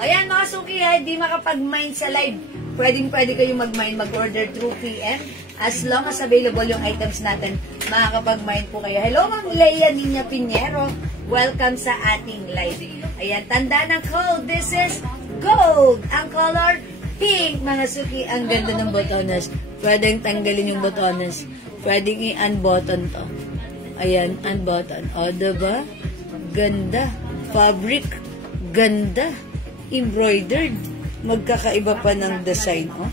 Ayan, mga suki, hindi makapag-mind sa live. Pwedeng-pwede kayo mag-mind, mag-order through PM. As long as available yung items natin, makakapag-mind po kayo. Hello, Ma'am Leia Nina Pinheiro. Welcome sa ating live. Ayan, tanda ng code. This is gold. Ang color, pink. Mga suki, ang ganda ng botones. Pwedeng tanggalin yung botones. Pwedeng i-unbutton to. Ayan, unbutton. O, diba? Ganda. Fabric. Ganda. Embroidered. Magkakaiba pa ng design, oh.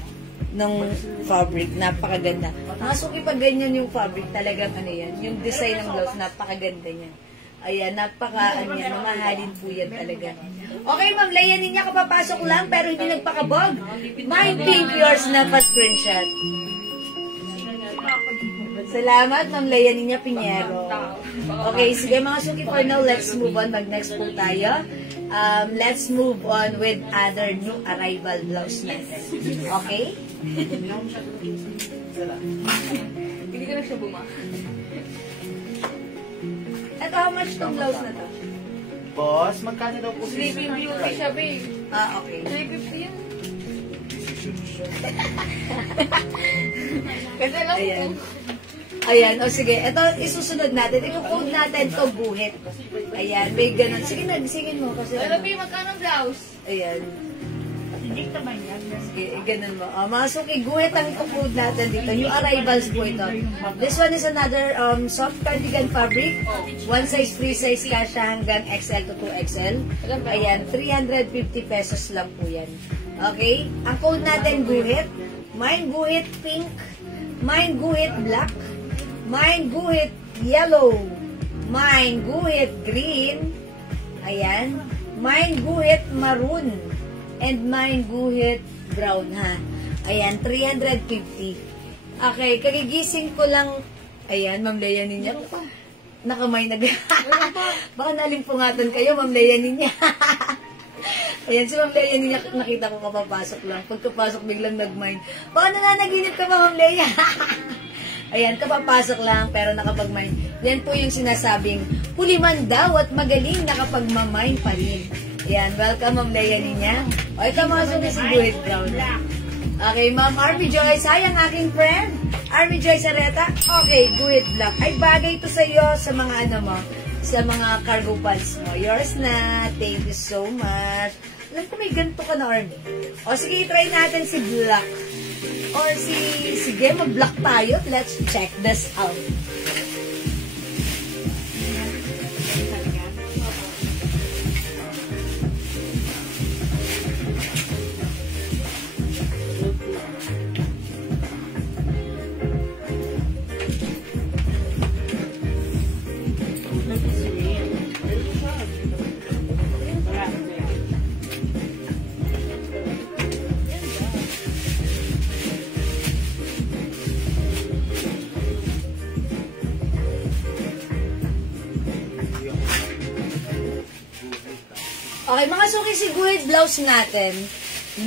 Ng fabric. Napakaganda. Mga suki, pag ganyan yung fabric, talagang ano yan. Yung design ng blouse, napakaganda niya. Ayan, napaka-ano yan. Mamahalin po yan talaga. Okay, Ma'am Leia, niya kapapasok lang, pero hindi nagpakabog. Mine pink, yours na pa-screenshot. Salamat, Ma'am Leia Nina Pinheiro. Okay, sige mga suki, for now, let's move on. Mag-next po tayo. Let's move on with other new arrival blouse natin. Okay? Hindi ko na siya buma. Ito How much tong blouse na to? Boss, magkano daw po Sleeping Beauty siya, babe. Ah, okay. 350 yan. Kasi alam Ayan. ko. Ayan, o sige. Ito, isusunod natin. Ito-code natin to guhit. Ayan, may ganun. Sige na, sige mo. Kasi Alam, babe, magkano blouse? ayan. Hindi ka ba yan? Sige, ganun mo. Mga suki, guhit ang ito-code natin dito. New arrivals po ito. This one is another soft cardigan fabric. One size, free size kasha hanggang XL to 2XL. Ayan, 350 pesos lang po yan. Okay? Ang code natin, guhit. Mine guhit pink. Mine guhit black. Mine guhit yellow. Mine guhit green. Ayan. Mine guhit maroon. And mine guhit brown, ha. Ayan, 350. Okay, kagigising ko lang. Ayan, Ma'am Lea niya. Nakamay na. Baka nalimpungatan kayo, Ma'am Lea niya. Ayan, si Ma'am Lea niya, nakita ko kapapasok lang. Pagkapasok, biglang nag-mind. Baka nananaginip ka ba, Ma'am Lea? Ayan, kapapasok lang, pero nakapag-mind. Yan po yung sinasabing, huli man daw at magaling nakapag-mind pa rin. Ayan, welcome, Ma'am Lea niya. O, ito mga suki si Guhit Brown. Okay, Ma'am Army Joyce. Hi, ang aking friend. Army Joyce Areta. Okay, Guhit Black. Ay, bagay ito sa iyo sa mga ano mo, sa mga cargo pants mo. Yours na. Thank you so much. Alam ko may ganito ka na, Army. O, sige, try natin si Black. Or sige, mag-black tayo. Let's check this out. Okay, mga suki, si Guhit blouse natin.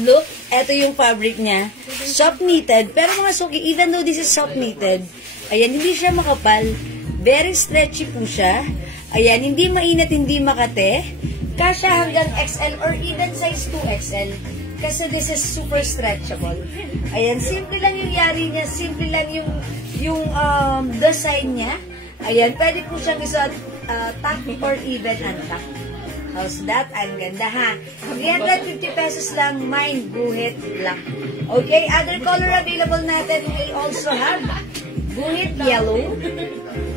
Look, eto yung fabric niya. Soft knitted. Pero mga suki, even though this is soft knitted, ayan, hindi siya makapal. Very stretchy po siya. Ayan, hindi mainit, hindi makate. Kasya hanggang XL or even size 2XL. Kasi this is super stretchable. Ayan, simple lang yung yari niya. Simple lang yung design niya. Ayan, pwede po siyang isuot tuck or even untuck. How's that? Ang ganda, ha? 350 pesos lang, mine guhit black. Okay, other color available natin, we also have guhit yellow,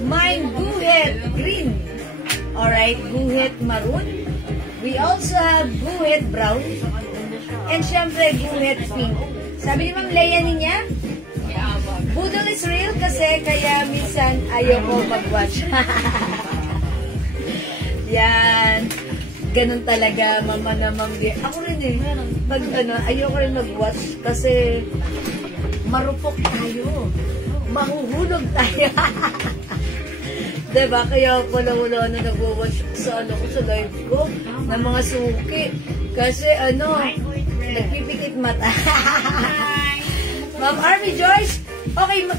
mine guhit green, alright, guhit maroon, we also have guhit brown, and syempre guhit pink. Sabi ni Ma'am Lea niya, Boodle is real kasi kaya minsan ayoko mag-watch. Yan. Ganun talaga, mama na ma'am. Ako rin eh. Ayoko rin mag-watch kasi marupok tayo. Mahuhulog tayo. Diba? Kaya wala na nag-watch sa sa live ko ng mga suki. Kasi nagpipikit mata. Ma'am Army Joyce. Okay,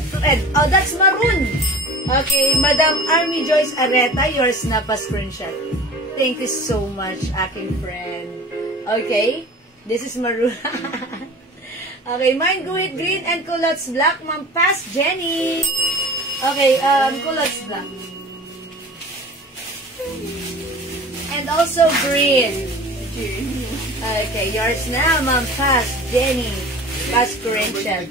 oh, that's maroon. Okay, Madam Army Joyce Areta, yours na pa screenshot. Thank you so much, aking friend. Okay, this is maroon. Okay, mine guhit green and culottes black. Ma'am, pass Jenny. Okay, culottes black. And also green. Okay, yours na, Ma'am, pass Jenny. Pass screenshot.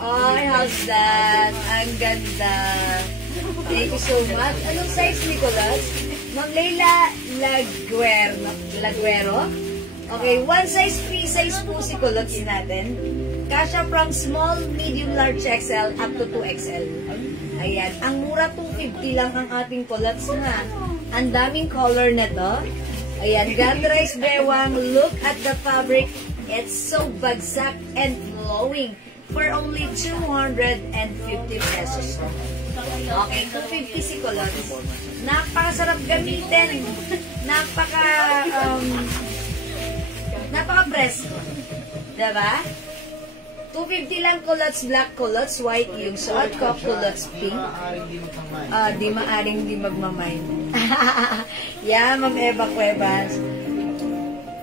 Oh, how's that? Ang ganda. Thank you so much. Anong size, Nicolas? Ma'am Leila Laguero. Okay, one size, free size po si culottes natin. Kasha from small, medium, large XL up to 2XL. Ayan. Ang mura 250 lang ang ating culottes na. Ang daming color na to. Ayan. Gandrice Bewang. Look at the fabric. It's so bagsak and flowing. For only 250 pesos. Okay, 250 si culottes. Napakasarap gamitin. Napaka-presko. Diba? 250 lang culottes black, culottes white. Yung suot ko, culottes pink. Di maaring di magmamine. Yeah, Ma'am Eva Cuevas.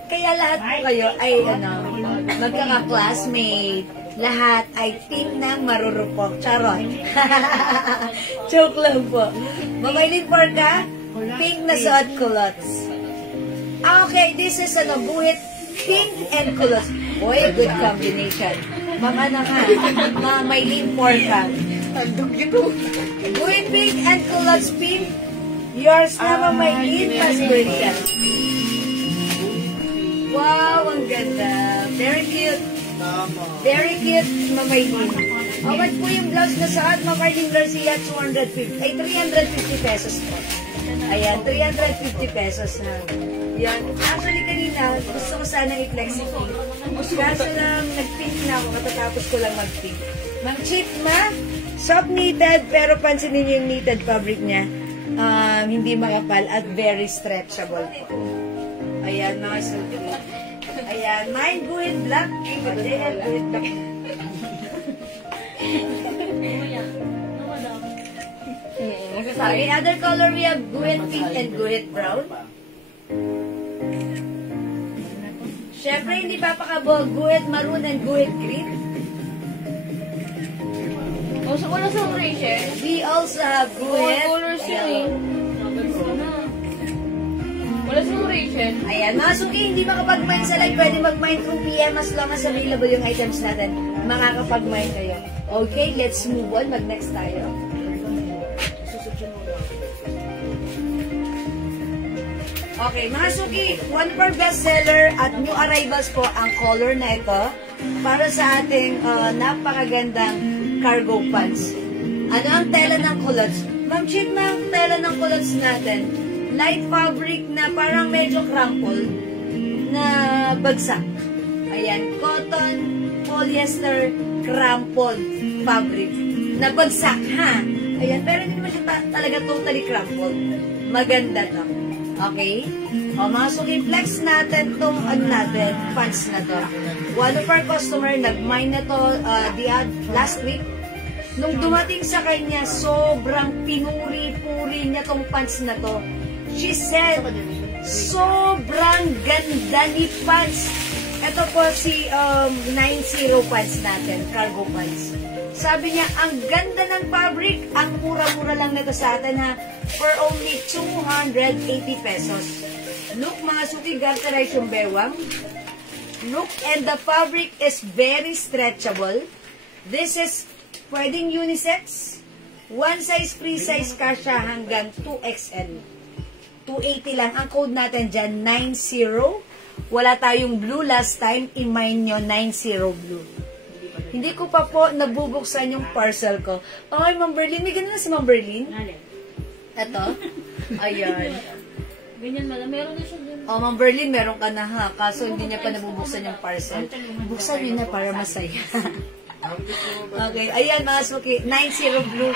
Kaya lahat po kayo ay magkaka-classmate. Lahat ay team ng marurupok. Charot. Joke lang po. Mamaylin Porca, pink na suot culottes. Okay, this is buhit pink and culottes. Boy, good combination. Mama na nga. Mamaylin Porca. Buhit pink and culottes pink. Yours na Mamaylin Pascual. Wow, ang ganda. Very cute. Very cute, Mamaylin. How much po yung blouse na suot, Mamaylin Garcia? 350 pesos po. Ayan, 350 pesos na. Yan. Actually, kanina, gusto ko sana i-flex ito. Kaso lang, nag-pink na ako, katatapos ko lang mag-pink. Mang cheap ma, soft knitted, pero pansinin niyo yung knitted fabric niya. Hindi makapal at very stretchable po. Ayan, mga suit. Ayan, mine buhit black. Buhit black. Okay, other color we have guhit pink and guhit brown. Siyempre, hindi papakabo guhit maroon and guhit green. Also, wala sa Rachel. We also have guhit. Colors yun Wala sa Rachel. Ayan, mga suki, hindi makapag-mine sa live. Pwede mag-mine through PM as long as available yung items natin. Makakapag-mine kayo. Okay, let's move on. Mag-next tayo. Okay, mga suki, one per bestseller at new arrivals po ang color na ito para sa ating napakagandang cargo pants. Ano ang tela ng culottes? Ma'am Chit, ang tela ng culottes natin, light fabric na parang medyo crumple na bagsak. Ayan, cotton, polyester, crumple fabric na bagsak, ha? Ayan, pero hindi naman siya talaga totally crumple. Maganda to. Okay? O, mga suki, flex natin itong pants na to. One of our customer, nag-mine na to last week. Nung dumating sa kanya, sobrang pinuri-puri niya tong pants na to. She said, sobrang ganda ni pants. Ito po si 90 pants natin, cargo pants. Sabi niya, ang ganda ng fabric, ang mura-mura lang nito sa atin ha, for only 280 pesos. Look mga suki, garterize yung bewang. Look, and the fabric is very stretchable. This is pwedeng unisex. One size, free size kasha hanggang 2XL. 280 lang. Ang code natin dyan, 90. Wala tayong blue last time. I-mine nyo, 90 blue. Hindi ko pa po nabubuksan yung parcel ko. Ay, Ma'am Berlin. May ganun na si Ma'am Berlin? Ito? Ayan. Ganyan mala. Meron na siya dun. Oh, Ma'am Berlin, meron ka na ha. Kaso hindi niya pa nabubuksan yung parcel. Buksan yun na para masaya. Okay. Ayan, mga suki. 90 blue.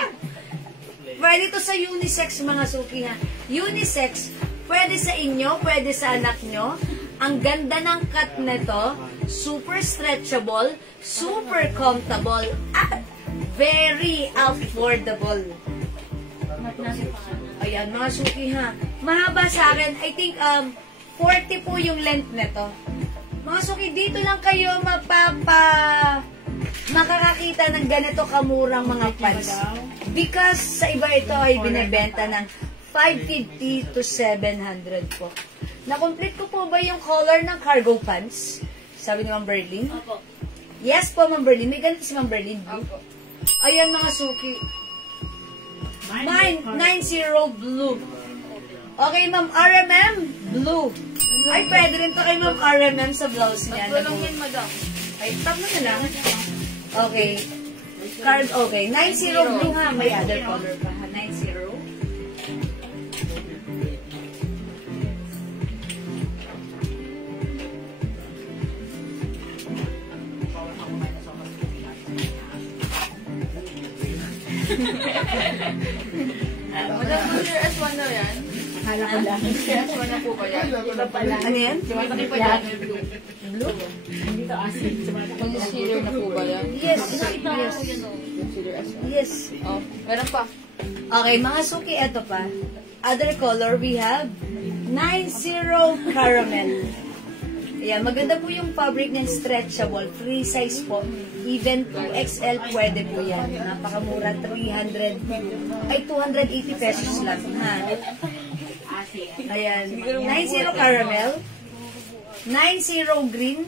Pwede to sa unisex, mga suki ha. Unisex. Pwede sa inyo, pwede sa anak nyo. Ang ganda ng cut nito, super stretchable, super comfortable, at very affordable. Ayan, mga suki ha. Mahaba sa akin, I think 40 po yung length nito. Mga suki, dito lang kayo makakakita ng ganito kamurang mga pants. Because sa iba ito ay binibenta ng 550 to 700 po. Na-complete ko po ba yung color ng cargo pants? Sabi ni Ma'am Berlin? Opo. Yes po, Ma'am Berlin. May ganito si Ma'am Berlin. Opo. Ayan, mga suki. 90 blue. Okay, Ma'am RMM, blue. Ay, pwede rin to kay Ma'am RMM sa blouse niya. Tulong yan, madam. Ay, tap na lang. Okay. Card, okay. 90 blue ha. May other color pa ha. 90. Madam, under S1 na yan. Akala ko lang. Ano na po ba yan? Iba pala. Ano yan? Ano po yan? Blue? Hindi to acid. Concealer na po ba yan? Yes. Concealer as well. Yes. Oh, meron pa. Okay, mga suki, eto pa. Other color, we have 90 Caramel. Ayan, maganda po yung fabric ng stretchable. Free size po. Even 2XL pwede po yan. Napakamura, 280 pesos lang. Ha? Ayan, 90 Caramel. 90 Green.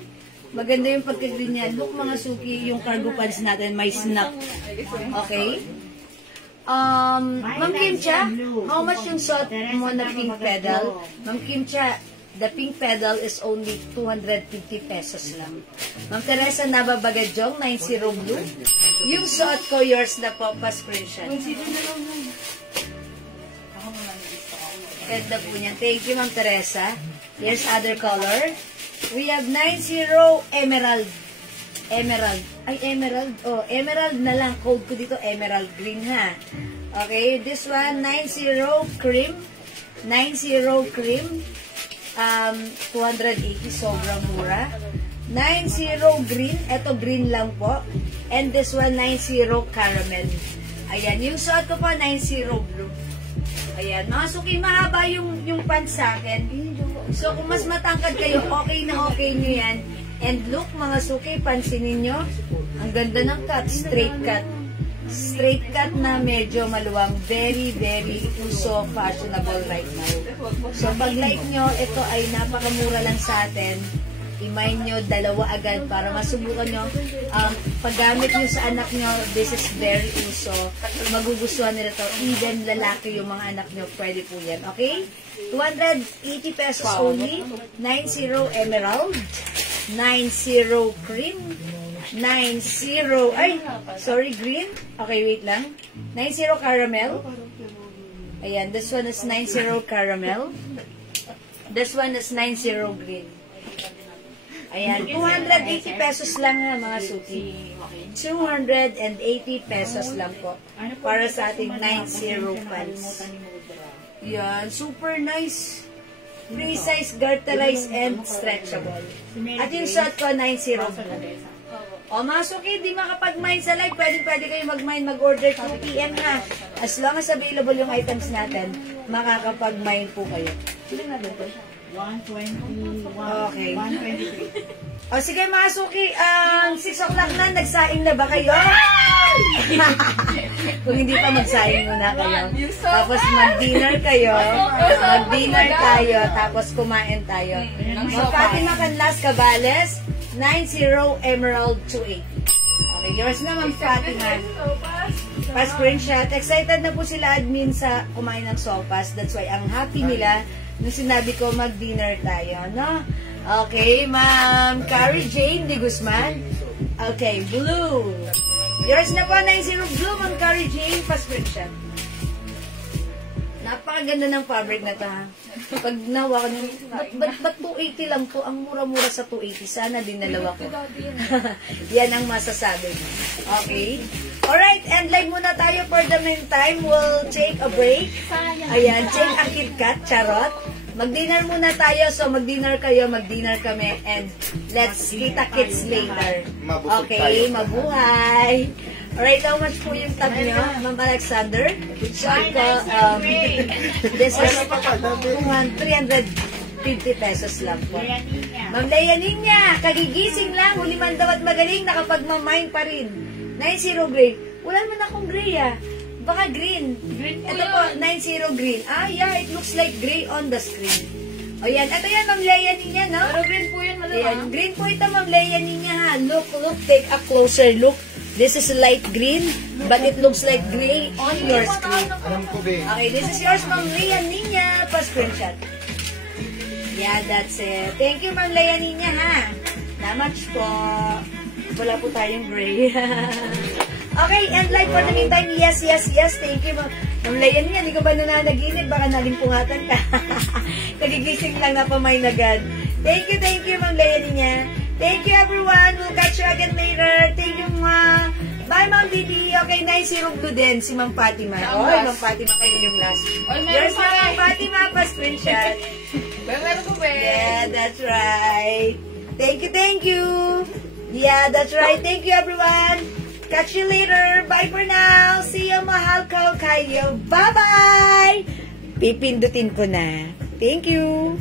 Maganda yung pagka-green niya. Look mga suki, yung cargo pants natin, may snap. Okay? Ma'am Kimcha, how much yung suot mo na pink pedal? Ma'am Kimcha, the pink pedal is only 250 pesos lang. Ma'am Teresa Nababagadyong, 90 blue. Yung suot ko, yours na po, pa-screenshot. Ganda po niya. Thank you, Ma'am Teresa. Here's other color. We have 90 Emerald. Emerald. Ay, emerald. Oh, emerald na lang. Code ko dito, emerald green, ha? Okay, this one, 90 cream. 90 cream. 280, sobrang mura. 90 green. Ito, green lang po. And this one, 90 caramel. Ayan, yung suot ko po, 90 blue. Ayan, mga suki, mahaba yung pants sa akin. So, kung mas matangkad kayo, okay na okay nyo yan. And look, mga suki, pansinin nyo, ang ganda ng cut, straight cut. Straight cut na medyo maluwang. Very, very uso, fashionable right now. So, pag like nyo, ito ay napakamura lang sa atin. I-mind nyo, dalawa agad para masubukan nyo. Paggamit nyo sa anak nyo, this is very uso. Magugustuhan nila to. Even lalaki yung mga anak nyo, pwede po yan. Okay? 280 pesos only. 90 emerald. 90 cream. 90, ay, sorry, green. Okay, wait lang. 90 caramel. Ayan, this one is 90 caramel. This one is 90 green. Ayan, 280 pesos lang ha, mga suki. 280 pesos lang po. Para sa ating 90 pants. Yan, super nice. Free size, garterized, and stretchable. At yung shot ko, 90 blue. O mga suki, di makapag-mine sa live, pwede kayo mag-mine, mag-order 2 PM na. As long as available yung items natin, makakapag-mine po kayo. Sino na ba ito? 120, Okay. 123. O sige mga suki, 6 o'clock na, nagsaing na ba kayo? Kung hindi pa magsaing muna kayo. Tapos mag-dinner kayo. Mag-dinner tayo, tapos kumain tayo. Mga Fatima Canlas Cabales, 90 Emerald 280. Okay, yours na Ma'am Fatima. Pa-screenshot. Excited na po sila admin sa kumain ng sopas. That's why ang happy nila nung sinabi ko mag-dinner tayo, no? Okay, Ma'am Carrie Jane de Guzman. Okay, blue. Yours na po, 90 blue, Ma'am Carrie Jane, pa-screenshot. Napakaganda ng fabric na to, ha? Pag nawa ko nyo, ba't 280 lang po? Ang mura-mura sa 280. Sana din nalawa ko. Yan ang masasabi mo. Okay? Alright, and live muna tayo for the meantime. We'll take a break. Ayan, take a KitKat, charot. Mag-dinner muna tayo. So, mag-dinner kayo, mag-dinner kami, and let's kita-kits later. Okay, mabuhay. Alright, how much po yung tab nyo, Ma'am Alexander? Short ko, this is 350 pesos lang po. Ma'am Leia Ninya, kagigising lang, huli man daw at magaling, nakapag-mamind pa rin. 90 gray. Wala naman akong gray, ah. Baka green. Ito po, 90 green. Ah, yeah, it looks like gray on the screen. O yan, ito yan, Ma'am Leia Ninya, no? Pero green po yun, malamang. Ayan, green po ito, Ma'am Leia Ninya, ha? Look, take a closer look. This is light green, but it looks like gray on your screen. Okay, this is yours, Ma'am Leia Ninya. Pa-screenshot. Yeah, that's it. Thank you, Ma'am Leia Ninya, ha? Na-match po. Wala po tayong gray. Okay, and live for the meantime. Yes. Thank you, Ma'am Leia Ninya. Hindi ko ba nananaginip? Baka nalimpungatan ka. Kagigising lang na pamainagad. Thank you, Ma'am Leia Ninya. Thank you, everyone. We'll catch you again later. Thank you, Ma. Bye, Ma'am Didi. Okay, 90 blue din si Ma'am Fatima. Oy, Ma'am Fatima, kayo yung last. Here's Ma'am Fatima. screenshot. Meron ko ba? Yeah, that's right. Thank you. Yeah, that's right. Thank you, everyone. Catch you later. Bye for now. See you, mahal ko kayo. Bye-bye. Pipindutin ko na. Thank you.